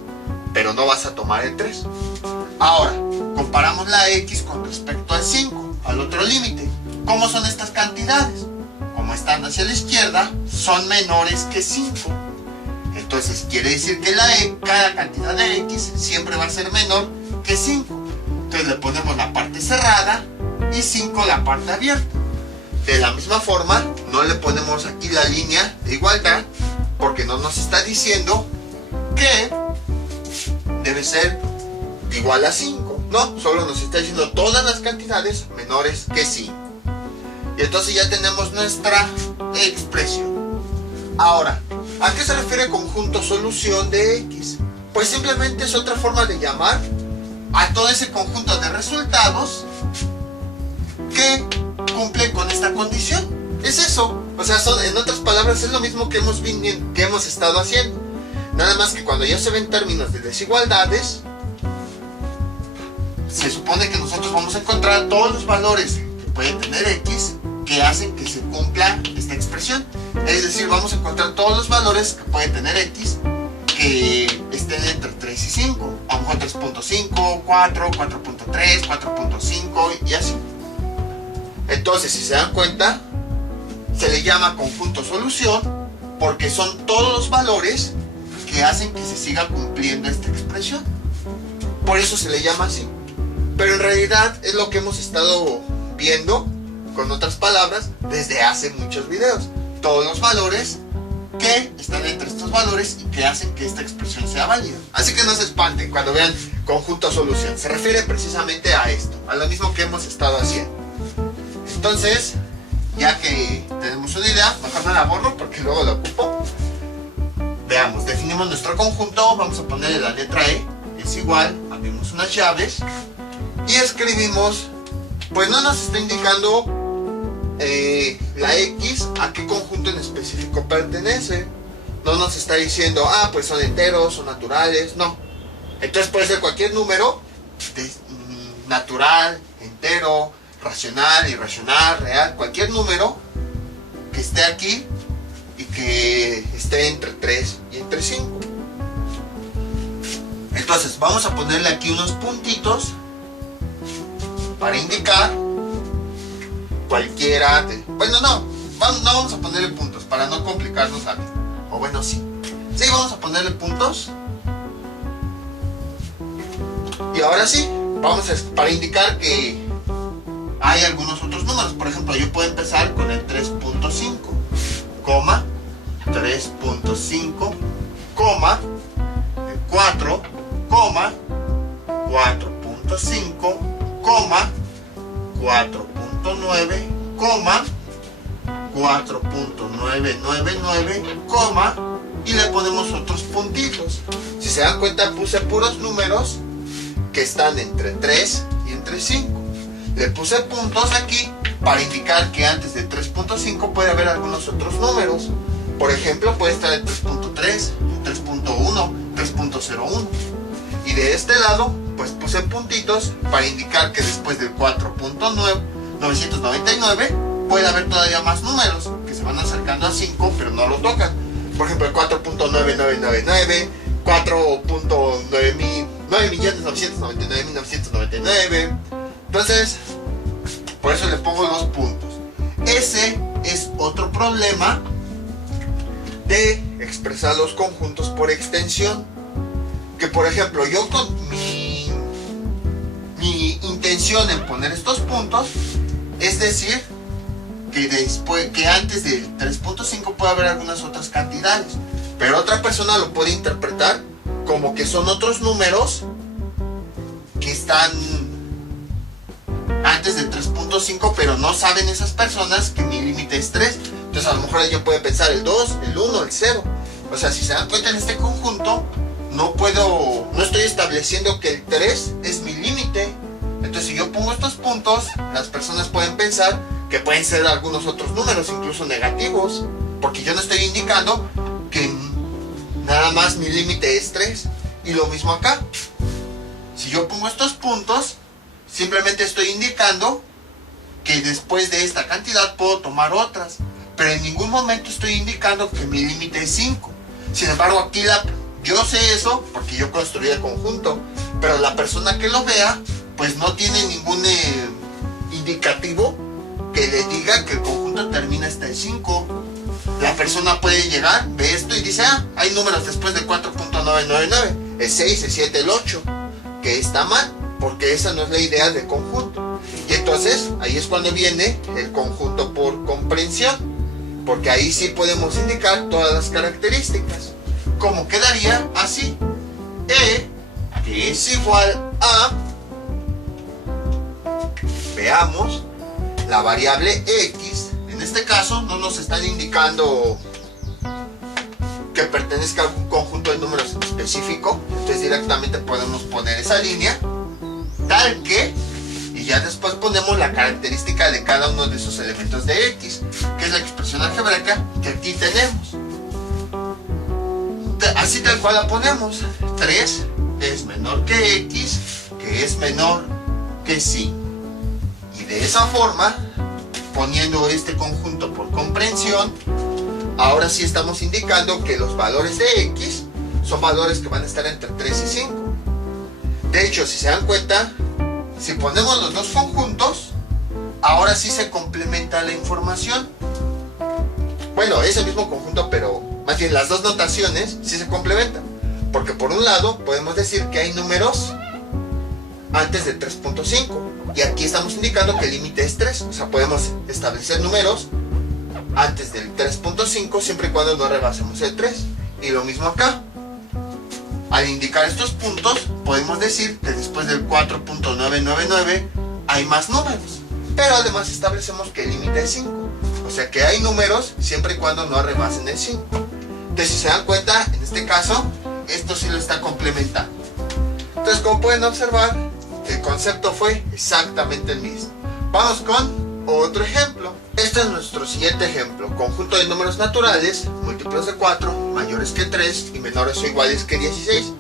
pero no vas a tomar el 3. Ahora, comparamos la X con respecto al 5, al otro límite. ¿Cómo son estas cantidades? Como están hacia la izquierda, son menores que 5. Entonces quiere decir que cada cantidad de X siempre va a ser menor que 5. Entonces le ponemos la parte cerrada y 5 la parte abierta. De la misma forma, no le ponemos aquí la línea de igualdad, porque no nos está diciendo que debe ser igual a 5. No, solo nos está diciendo todas las cantidades menores que 5. Y entonces ya tenemos nuestra expresión. Ahora, ¿a qué se refiere conjunto solución de X? Pues simplemente es otra forma de llamar a todo ese conjunto de resultados que cumplen con esta condición. Es eso. O sea, en otras palabras, es lo mismo que hemos estado haciendo. Nada más que cuando ya se ven términos de desigualdades, se supone que nosotros vamos a encontrar todos los valores que pueden tener X que hacen que se cumpla esta expresión. Es decir, vamos a encontrar todos los valores que puede tener X que estén entre 3 y 5. A lo mejor 3.5, 4, 4.3, 4.5 y así. Entonces, si se dan cuenta, se le llama conjunto solución porque son todos los valores que hacen que se siga cumpliendo esta expresión. Por eso se le llama así. Pero en realidad es lo que hemos estado viendo, con otras palabras, desde hace muchos videos. Todos los valores que están entre estos valores y que hacen que esta expresión sea válida. Así que no se espanten cuando vean conjunto solución. Se refiere precisamente a esto, a lo mismo que hemos estado haciendo. Entonces, ya que tenemos una idea, mejor no la borro porque luego la ocupo. Veamos, definimos nuestro conjunto, vamos a ponerle la letra E, es igual, abrimos unas llaves y escribimos, pues no nos está indicando la X a qué conjunto en específico pertenece. No nos está diciendo, pues son enteros, son naturales, no. Entonces puede ser cualquier número, natural, entero, racional, irracional, real, cualquier número que esté aquí y que esté entre 3 y entre 5. Entonces vamos a ponerle aquí unos puntitos para indicar cualquiera de... Bueno, no vamos a ponerle puntos para no complicarnos la vida. O bueno, sí, vamos a ponerle puntos. Y ahora sí, para indicar que hay algunos otros números. Por ejemplo, yo puedo empezar con el 3.5, coma, 3.5, coma, 4, coma, 4.5, coma, 4.9, coma, 4.999, coma, y le ponemos otros puntitos. Si se dan cuenta, puse puros números que están entre 3 y entre 5. Le puse puntos aquí para indicar que antes de 3.5 puede haber algunos otros números. Por ejemplo, puede estar el 3.3, 3.1, 3.01. Y de este lado, pues puse puntitos para indicar que después del 4.999 puede haber todavía más números que se van acercando a 5, pero no lo tocan. Por ejemplo, el 4.9999, 4.9.999.999. Entonces, por eso le pongo los puntos. Ese es otro problema de expresar los conjuntos por extensión. Que por ejemplo, yo con mi intención en poner estos puntos es decir que antes del 3.5 puede haber algunas otras cantidades, pero otra persona lo puede interpretar como que son otros números que están antes del 3.5, pero no saben esas personas que mi límite es 3. Entonces a lo mejor ella puede pensar el 2, el 1, el 0. O sea, si se dan cuenta, en este conjunto no estoy estableciendo que el 3 es mi límite. Entonces si yo pongo estos puntos, las personas pueden pensar que pueden ser algunos otros números, incluso negativos, porque yo no estoy indicando que nada más mi límite es 3. Y lo mismo acá. Si yo pongo estos puntos, simplemente estoy indicando que después de esta cantidad puedo tomar otras, pero en ningún momento estoy indicando que mi límite es 5. Sin embargo, aquí yo sé eso porque yo construí el conjunto, pero la persona que lo vea pues no tiene ningún indicativo que le diga que el conjunto termina hasta el 5. La persona puede llegar, ve esto y dice, hay números después de 4.999, el 6, el 7, el 8, que está mal, porque esa no es la idea del conjunto. Y entonces ahí es cuando viene el conjunto por comprensión, porque ahí sí podemos indicar todas las características. Como quedaría así: E, que es igual a, veamos, la variable X. En este caso no nos están indicando que pertenezca a algún conjunto de números en específico, entonces directamente podemos poner esa línea tal que, y ya después ponemos la característica de cada uno de esos elementos de X, que es la expresión algebraica que aquí tenemos. Así tal cual la ponemos: 3 es menor que X, que es menor que 5. Y de esa forma, poniendo este conjunto por comprensión, ahora sí estamos indicando que los valores de X son valores que van a estar entre 3 y 5. De hecho, si se dan cuenta, si ponemos los dos conjuntos, ahora sí se complementa la información. Bueno, es el mismo conjunto, pero más bien las dos notaciones sí se complementan. Porque por un lado podemos decir que hay números antes de 3.5. Y aquí estamos indicando que el límite es 3. O sea, podemos establecer números antes del 3.5 siempre y cuando no rebasemos el 3. Y lo mismo acá. Al indicar estos puntos, podemos decir que después del 4.999 hay más números. Pero además establecemos que el límite es 5. O sea que hay números siempre y cuando no rebasen el 5. Entonces, si se dan cuenta, en este caso, esto sí lo está complementando. Entonces, como pueden observar, el concepto fue exactamente el mismo. Vamos con otro ejemplo. Este es nuestro siguiente ejemplo. Conjunto de números naturales, múltiplos de 4, mayores que 3 y menores o iguales que 16.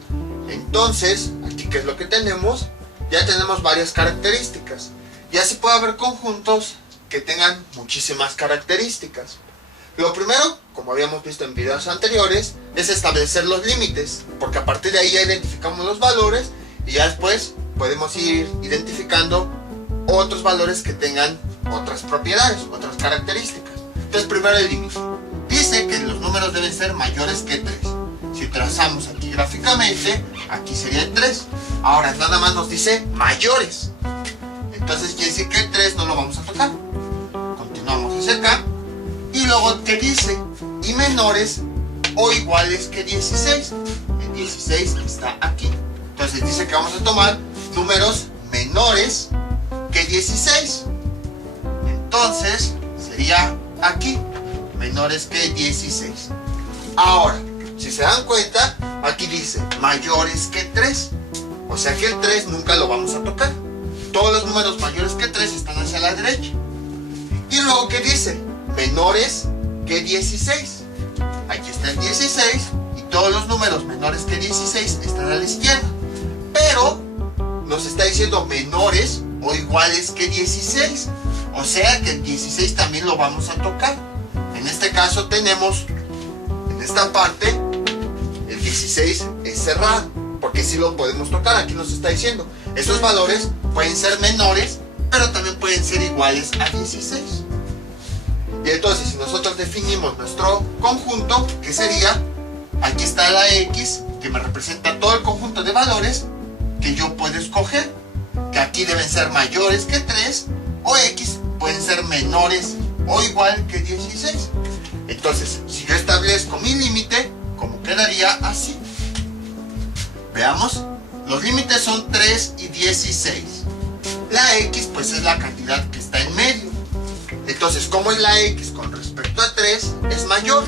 Entonces, aquí ¿qué es lo que tenemos? Ya tenemos varias características. Ya se puede haber conjuntos que tengan muchísimas características. Lo primero, como habíamos visto en videos anteriores, es establecer los límites, porque a partir de ahí ya identificamos los valores y ya después podemos ir identificando otros valores que tengan otras propiedades, otras características. Entonces, primero el límite. Dice que los números deben ser mayores que 3. Si trazamos aquí gráficamente, aquí sería el 3. Ahora nada más nos dice mayores. Entonces quiere decir que el 3 no lo vamos a tocar. Continuamos hacia acá. Y luego, ¿qué dice? Y menores o iguales que 16. El 16 está aquí. Entonces dice que vamos a tomar números menores que 16. Entonces sería aquí, menores que 16. Ahora, si se dan cuenta, aquí dice mayores que 3. O sea que el 3 nunca lo vamos a tocar. Todos los números mayores que 3 están hacia la derecha. Y luego, ¿qué dice? Menores que 16. Aquí está el 16 y todos los números menores que 16 están a la izquierda. Pero nos está diciendo menores o iguales que 16. O sea que el 16 también lo vamos a tocar. En este caso tenemos, en esta parte, el 16 es cerrado, porque sí lo podemos tocar. Aquí nos está diciendo, esos valores pueden ser menores, pero también pueden ser iguales a 16. Y entonces, si nosotros definimos nuestro conjunto, ¿qué sería? Aquí está la X, que me representa todo el conjunto de valores que yo puedo escoger, que aquí deben ser mayores que 3, o X pueden ser menores o igual que 16. Entonces, si yo establezco mi límite, ¿cómo quedaría? Así. Veamos, los límites son 3 y 16. La X pues es la cantidad que está en medio. Entonces, ¿cómo es la X con respecto a 3? Es mayor,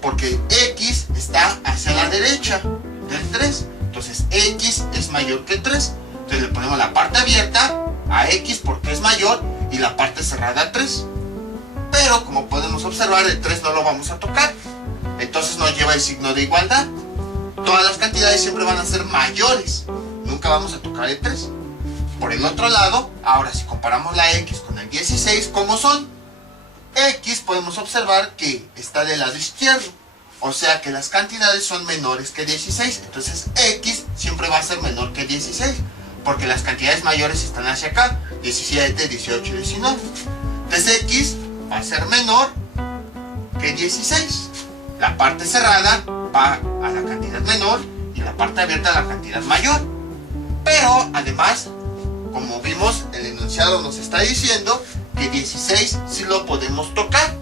porque X está hacia la derecha del 3. Entonces, X es mayor que 3. Entonces le ponemos la parte abierta a X porque es mayor y la parte cerrada a 3. Pero como podemos observar, el 3 no lo vamos a tocar. Entonces nos lleva el signo de igualdad. Todas las cantidades siempre van a ser mayores. Nunca vamos a tocar el 3. Por el otro lado, ahora si comparamos la X con el 16, ¿cómo son? X podemos observar que está del lado izquierdo. O sea que las cantidades son menores que 16. Entonces X siempre va a ser menor que 16. Porque las cantidades mayores están hacia acá. 17, 18 y 19. Entonces X va a ser menor que 16. La parte cerrada va a la cantidad menor y la parte abierta a la cantidad mayor. Pero además, como vimos, el enunciado nos está diciendo que 16 sí lo podemos tocar.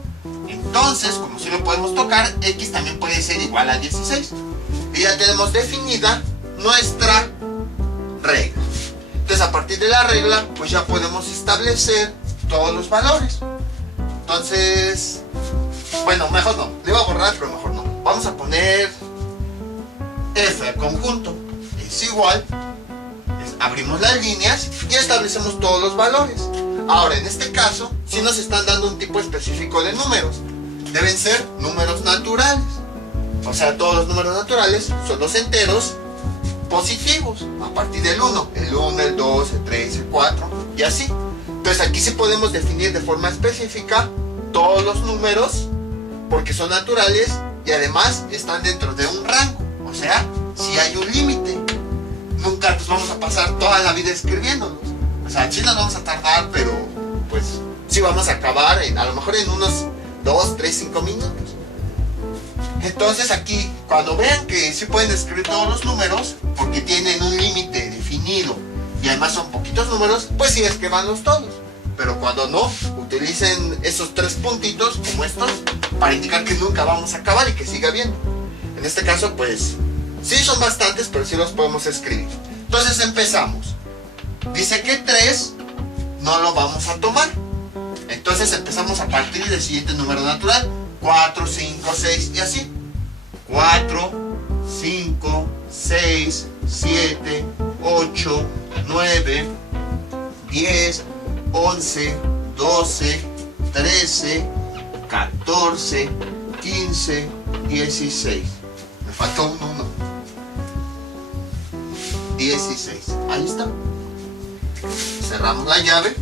Entonces, como sí lo podemos tocar, X también puede ser igual a 16. Y ya tenemos definida nuestra regla. Entonces, a partir de la regla, pues ya podemos establecer todos los valores. Entonces, bueno, mejor no. Le iba a borrar, pero mejor no. Vamos a poner F al conjunto. Es igual. Abrimos las líneas y establecemos todos los valores. Ahora, en este caso, sí nos están dando un tipo específico de números. Deben ser números naturales. O sea, todos los números naturales son los enteros positivos. A partir del 1. El 1, el 2, el 3, el 4 y así. Entonces aquí sí podemos definir de forma específica todos los números porque son naturales y además están dentro de un rango. O sea, pasar toda la vida escribiéndolos. O sea, sí nos vamos a tardar, pero pues sí vamos a acabar a lo mejor en unos 2, 3, 5 minutos. Entonces aquí, cuando vean que sí pueden escribir todos los números, porque tienen un límite definido y además son poquitos números, pues sí escribanlos todos. Pero cuando no, utilicen esos 3 puntitos como estos para indicar que nunca vamos a acabar y que siga viendo. En este caso, pues sí son bastantes, pero sí los podemos escribir. Entonces empezamos. Dice que 3 no lo vamos a tomar. Entonces empezamos a partir del siguiente número natural. 4, 5, 6 y así. 4, 5, 6, 7, 8, 9, 10, 11, 12, 13, 14, 15, 16. Me faltó un 1. 16. Ahí está. Cerramos la llave.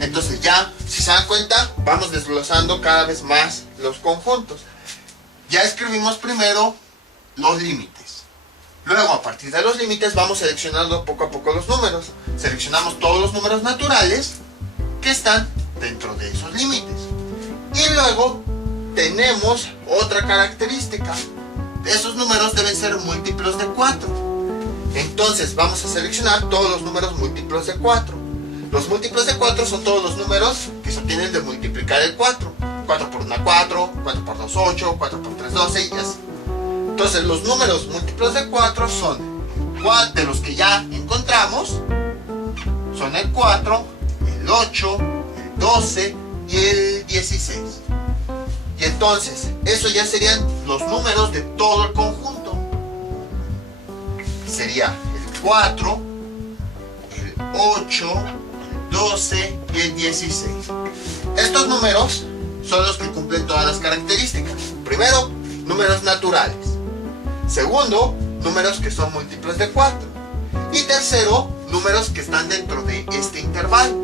Entonces ya, si se dan cuenta, vamos desglosando cada vez más los conjuntos. Ya escribimos primero los límites. Luego, a partir de los límites, vamos seleccionando poco a poco los números. Seleccionamos todos los números naturales que están dentro de esos límites. Y luego tenemos otra característica. Esos números deben ser múltiplos de 4. Entonces vamos a seleccionar todos los números múltiplos de 4. Los múltiplos de 4 son todos los números que se obtienen de multiplicar el 4. 4 por 1, 4, 4 por 2, 8, 4 por 3, 12 y así. Entonces los números múltiplos de 4 son de los que ya encontramos. Son el 4, el 8, el 12 y el 16. Y entonces, esos ya serían los números de todo el conjunto. Sería el 4, el 8, el 12 y el 16. Estos números son los que cumplen todas las características. Primero, números naturales. Segundo, números que son múltiplos de 4. Y tercero, números que están dentro de este intervalo,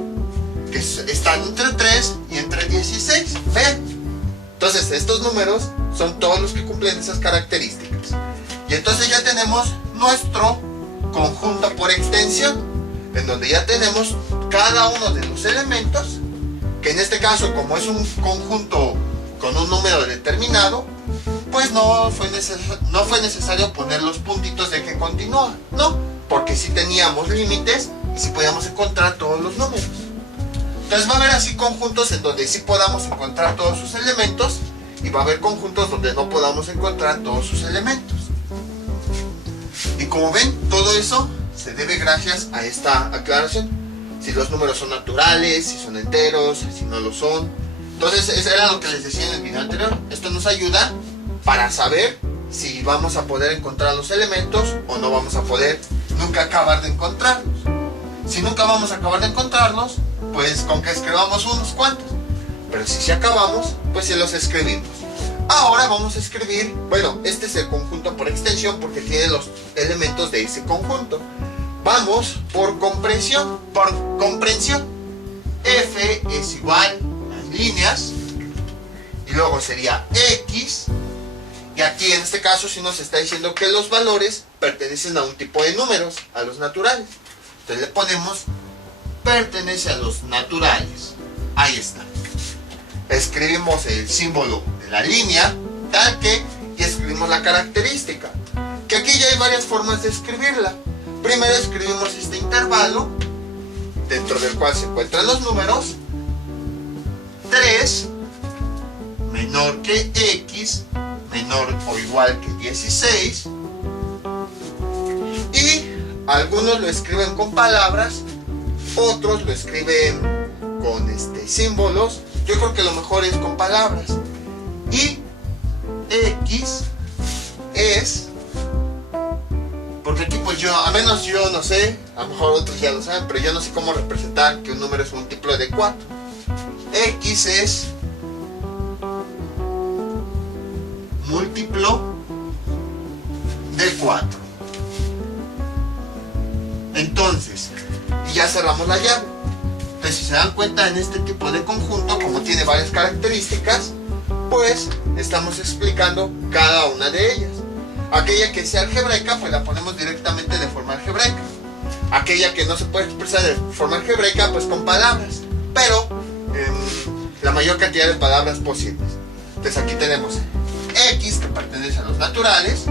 que están entre 3 y entre 16. Vean. Entonces estos números son todos los que cumplen esas características. Y entonces ya tenemos nuestro conjunto por extensión, en donde ya tenemos cada uno de los elementos, que en este caso, como es un conjunto con un número determinado, pues no fue necesario poner los puntitos de que continúa, no, porque sí teníamos límites y sí podíamos encontrar todos los números. Entonces va a haber así conjuntos en donde sí podamos encontrar todos sus elementos, y va a haber conjuntos donde no podamos encontrar todos sus elementos. Y como ven, todo eso se debe gracias a esta aclaración. Si los números son naturales, si son enteros, si no lo son. Entonces eso era lo que les decía en el video anterior. Esto nos ayuda para saber si vamos a poder encontrar los elementos o no vamos a poder nunca acabar de encontrarlos. Si nunca vamos a acabar de encontrarlos, pues con que escribamos unos cuantos. Pero si acabamos, pues si los escribimos. Ahora vamos a escribir, bueno, este es el conjunto por extensión porque tiene los elementos de ese conjunto. Vamos por comprensión. F es igual a las líneas, y luego sería X, y aquí en este caso sí nos está diciendo que los valores pertenecen a un tipo de números, a los naturales. Entonces le ponemos pertenece a los naturales. Ahí está. Escribimos el símbolo de la línea, tal que, y escribimos la característica. Que aquí ya hay varias formas de escribirla. Primero escribimos este intervalo, dentro del cual se encuentran los números. 3 menor que X, menor o igual que 16. Y algunos lo escriben con palabras, otros lo escriben con símbolos. Yo creo que lo mejor es con palabras. Y X es, porque aquí pues yo, a menos yo no sé, a lo mejor otros ya lo saben, pero yo no sé cómo representar que un número es múltiplo de 4. X es múltiplo de 4. Entonces, y ya cerramos la llave. Entonces, si se dan cuenta, en este tipo de conjunto, como tiene varias características, pues estamos explicando cada una de ellas. Aquella que sea algebraica, pues la ponemos directamente de forma algebraica. aquella que no se puede expresar de forma algebraica, pues con palabras, pero la mayor cantidad de palabras posibles. Entonces aquí tenemos x, que pertenece a los naturales,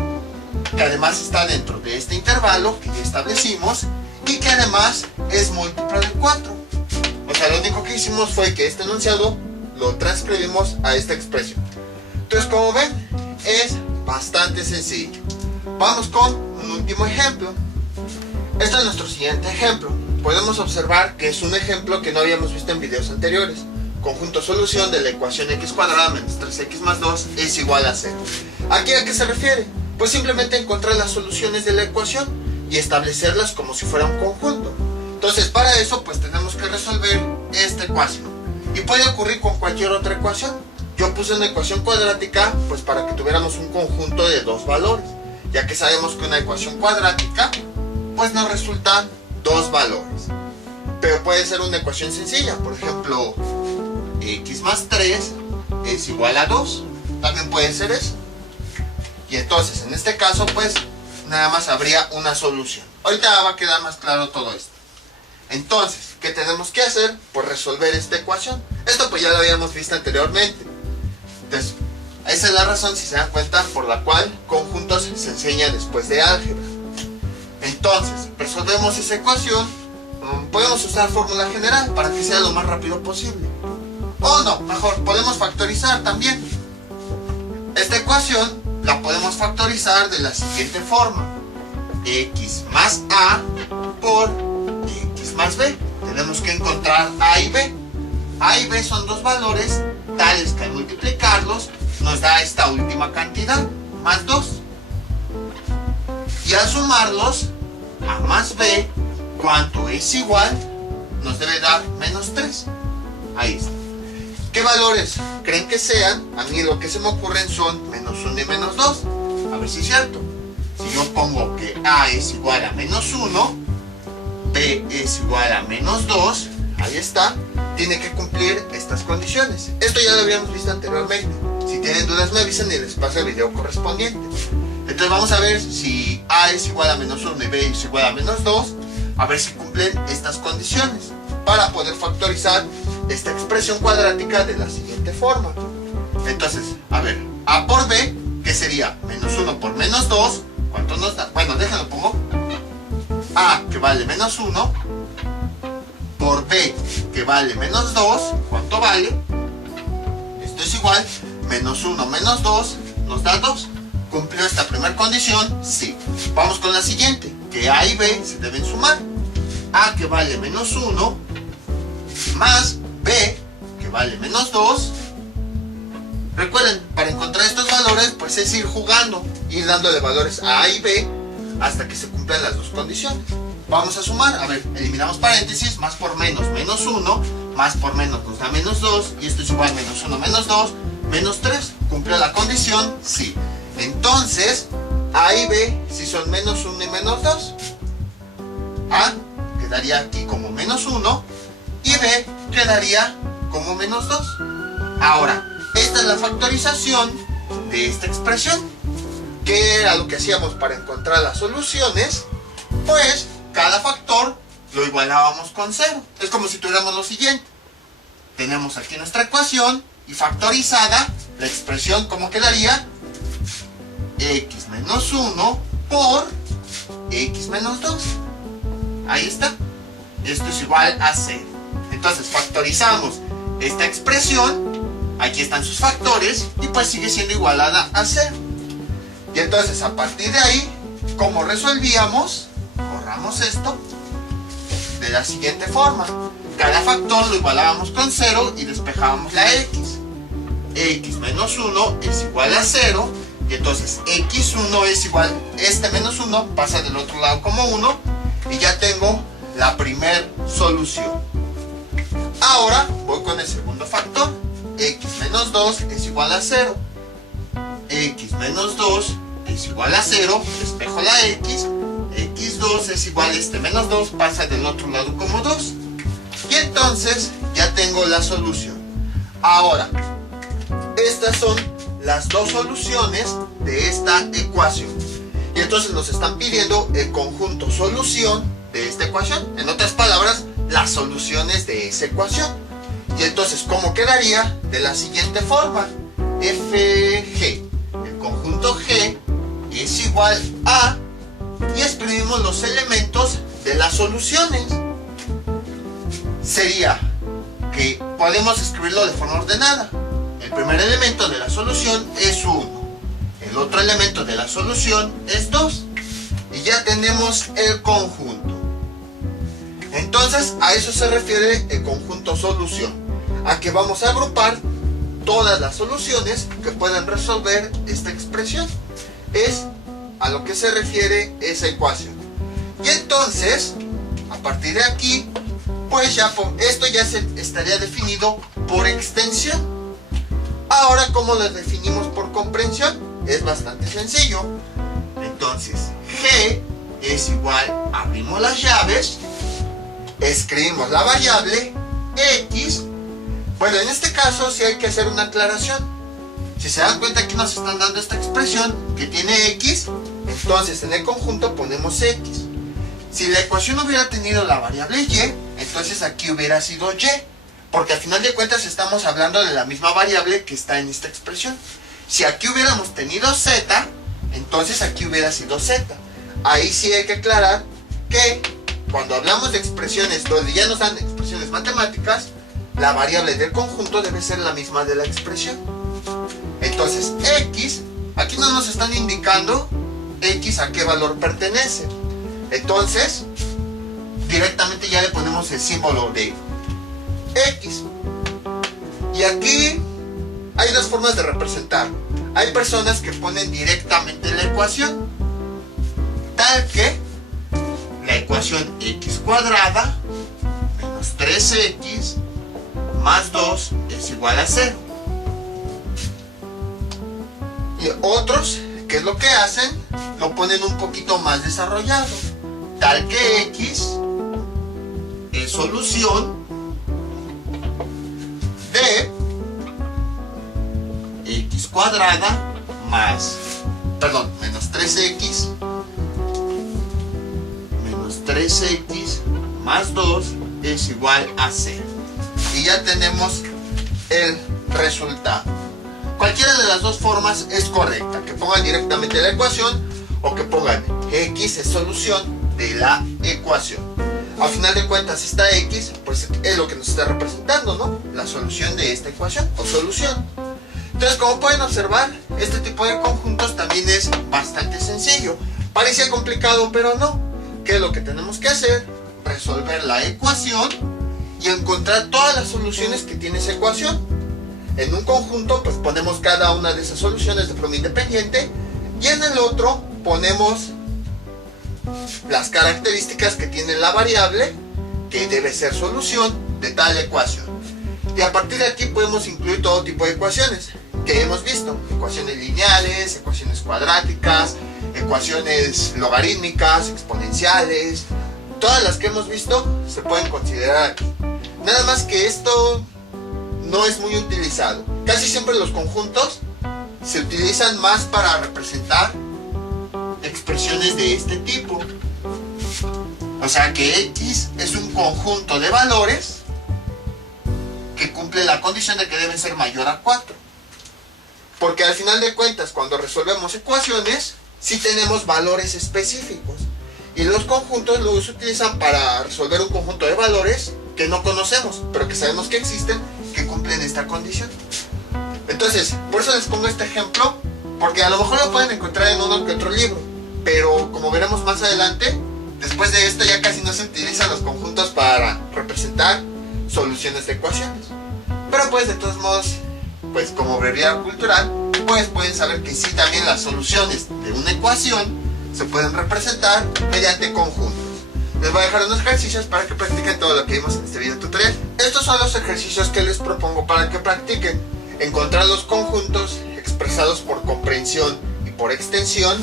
que además está dentro de este intervalo que ya establecimos, y que además es múltiplo de 4. O sea, lo único que hicimos fue que este enunciado lo transcribimos a esta expresión. Entonces, como ven, es bastante sencillo. Vamos con un último ejemplo. Este es nuestro siguiente ejemplo. Podemos observar que es un ejemplo que no habíamos visto en videos anteriores. Conjunto solución de la ecuación x cuadrada menos 3x más 2 es igual a 0. ¿Aquí a qué se refiere? Pues simplemente encontrar las soluciones de la ecuación y establecerlas como si fuera un conjunto. Entonces, para eso pues tenemos que resolver esta ecuación. Y puede ocurrir con cualquier otra ecuación. Yo puse una ecuación cuadrática pues para que tuviéramos un conjunto de dos valores, ya que sabemos que una ecuación cuadrática pues nos resultan dos valores. Pero puede ser una ecuación sencilla, por ejemplo, x más 3 es igual a 2. También puede ser eso. Y entonces, en este caso, pues, nada más habría una solución. Ahorita va a quedar más claro todo esto. Entonces, ¿qué tenemos que hacer? Pues resolver esta ecuación. Esto pues ya lo habíamos visto anteriormente. Entonces, esa es la razón, si se dan cuenta, por la cual conjuntos se enseña después de álgebra. Entonces, resolvemos esa ecuación. Podemos usar fórmula general para que sea lo más rápido posible. O no, mejor, podemos factorizar también. Esta ecuación la podemos factorizar de la siguiente forma: x más a por x más b. Tenemos que encontrar a y b. A y b son dos valores tales que al multiplicarlos nos da esta última cantidad, más 2. Y al sumarlos, a más b, cuanto es igual, nos debe dar menos 3. Ahí está. ¿Qué valores creen que sean? A mí lo que se me ocurren son menos 1 y menos 2. A ver si es cierto. Si yo pongo que a es igual a menos 1, b es igual a menos 2, ahí está, tiene que cumplir estas condiciones. Esto ya lo habíamos visto anteriormente. Si tienen dudas me avisan y les paso el video correspondiente. Entonces vamos a ver si a es igual a menos 1 y b es igual a menos 2, a ver si cumplen estas condiciones, para poder factorizar esta expresión cuadrática de la siguiente forma. Entonces, a ver, a por b, que sería menos 1 por menos 2, ¿cuánto nos da? Bueno, déjenlo pongo. A, que vale menos 1, por b, que vale menos 2, ¿cuánto vale? Esto es igual, menos 1 menos 2, nos da 2. ¿Cumplió esta primera condición? Sí. Vamos con la siguiente, que a y b se deben sumar. A, que vale menos 1, más b, que vale menos 2. Recuerden, para encontrar estos valores, pues es ir jugando, ir dándole valores a y b hasta que se cumplan las dos condiciones. Vamos a sumar, a ver, eliminamos paréntesis, más por menos, menos 1, más por menos nos da menos 2, y esto es igual, menos 1, menos 2, menos 3. ¿Cumplió la condición? Sí. Entonces, a y b, si son menos 1 y menos 2, a quedaría aquí como menos 1, y b quedaría como menos 2. Ahora, esta es la factorización de esta expresión. ¿Qué era lo que hacíamos para encontrar las soluciones? Pues cada factor lo igualábamos con 0. Es como si tuviéramos lo siguiente. Tenemos aquí nuestra ecuación y factorizada la expresión, ¿cómo quedaría? X menos 1 por x menos 2. Ahí está. Esto es igual a 0. Entonces factorizamos esta expresión. Aquí están sus factores y pues sigue siendo igualada a 0. Y entonces a partir de ahí, ¿cómo resolvíamos? Borramos esto de la siguiente forma. Cada factor lo igualábamos con 0 y despejábamos la x. X menos 1 es igual a 0. Y entonces x1 es igual, este menos 1 pasa del otro lado como 1. Y ya tengo la primer solución. Ahora voy con el segundo factor. X menos 2 es igual a 0. X menos 2 es igual a 0. Despejo la x. X2 es igual a este menos 2, pasa del otro lado como 2. Y entonces ya tengo la solución. Ahora, estas son las dos soluciones de esta ecuación. Y entonces nos están pidiendo el conjunto solución de esta ecuación. En otras palabras, las soluciones de esa ecuación. Y entonces, ¿cómo quedaría? De la siguiente forma. FG, el conjunto G es igual a, y escribimos los elementos de las soluciones. Sería que podemos escribirlo de forma ordenada. El primer elemento de la solución es 1. El otro elemento de la solución es 2. Y ya tenemos el conjunto. Entonces, a eso se refiere el conjunto solución. A que vamos a agrupar todas las soluciones que puedan resolver esta expresión. Es a lo que se refiere esa ecuación. Y entonces, a partir de aquí, pues ya esto ya estaría definido por extensión. Ahora, ¿cómo lo definimos por comprensión? Es bastante sencillo. Entonces, G es igual, abrimos las llaves, escribimos la variable X. Bueno, en este caso sí hay que hacer una aclaración. Si se dan cuenta, aquí nos están dando esta expresión que tiene X, entonces en el conjunto ponemos X. Si la ecuación hubiera tenido la variable Y, entonces aquí hubiera sido Y, porque al final de cuentas estamos hablando de la misma variable que está en esta expresión. Si aquí hubiéramos tenido Z, entonces aquí hubiera sido Z. Ahí sí hay que aclarar que cuando hablamos de expresiones donde ya nos dan expresiones matemáticas, la variable del conjunto debe ser la misma de la expresión. Entonces X, aquí no nos están indicando X a qué valor pertenece. Entonces, directamente ya le ponemos el símbolo de X. Y aquí hay dos formas de representar. Hay personas que ponen directamente la ecuación, tal que la ecuación X cuadrada menos 3X más 2 es igual a 0. Y otros, ¿qué es lo que hacen? Lo ponen un poquito más desarrollado, tal que X es solución de X cuadrada menos 3X más 2 es igual a 0. Y ya tenemos el resultado. Cualquiera de las dos formas es correcta, que pongan directamente la ecuación o que pongan X es solución de la ecuación. A final de cuentas, esta X pues es lo que nos está representando, ¿no? La solución de esta ecuación o solución. Entonces, como pueden observar, este tipo de conjuntos también es bastante sencillo. Parecía complicado, pero no. ¿Qué es lo que tenemos que hacer? Resolver la ecuación y encontrar todas las soluciones que tiene esa ecuación. En un conjunto, pues ponemos cada una de esas soluciones de forma independiente, y en el otro ponemos las características que tiene la variable que debe ser solución de tal ecuación. Y a partir de aquí podemos incluir todo tipo de ecuaciones que hemos visto: ecuaciones lineales, ecuaciones cuadráticas, ecuaciones logarítmicas, exponenciales. Todas las que hemos visto se pueden considerar aquí. Nada más que esto no es muy utilizado. Casi siempre los conjuntos se utilizan más para representar expresiones de este tipo. O sea que X es un conjunto de valores que cumple la condición de que deben ser mayor a 4. Porque al final de cuentas, cuando resolvemos ecuaciones, sí tenemos valores específicos. Y los conjuntos los utilizan para resolver un conjunto de valores que no conocemos, pero que sabemos que existen, que cumplen esta condición. Entonces, por eso les pongo este ejemplo, porque a lo mejor lo pueden encontrar en uno que otro libro, pero como veremos más adelante, después de esto ya casi no se utilizan los conjuntos para representar soluciones de ecuaciones. Pero pues de todos modos, pues como brevedad cultural, pues pueden saber que sí, también las soluciones de una ecuación se pueden representar mediante conjuntos. Les voy a dejar unos ejercicios para que practiquen todo lo que vimos en este video tutorial. Estos son los ejercicios que les propongo para que practiquen. Encontrar los conjuntos expresados por comprensión y por extensión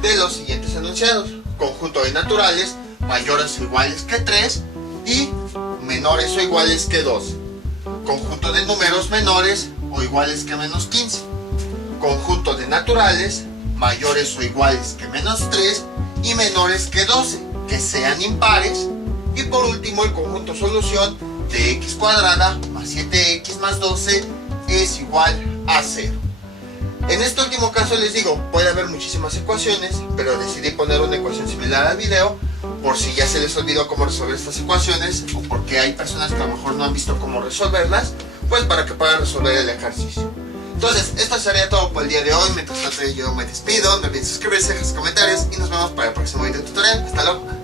de los siguientes enunciados: conjunto de naturales mayores o iguales que 3 y menores o iguales que 2. Conjunto de números menores o iguales que menos 15. Conjunto de naturales mayores o iguales que menos 3 y menores que 12. que sean impares. Y por último, el conjunto solución de x cuadrada más 7x más 12 es igual a 0. En este último caso les digo, puede haber muchísimas ecuaciones, pero decidí poner una ecuación similar al video por si ya se les olvidó cómo resolver estas ecuaciones o porque hay personas que a lo mejor no han visto cómo resolverlas, pues para que puedan resolver el ejercicio. Entonces, esto sería todo por el día de hoy. Mientras tanto yo me despido, no olviden suscribirse, dejar sus comentarios y nos vemos para el próximo video tutorial. Hasta luego.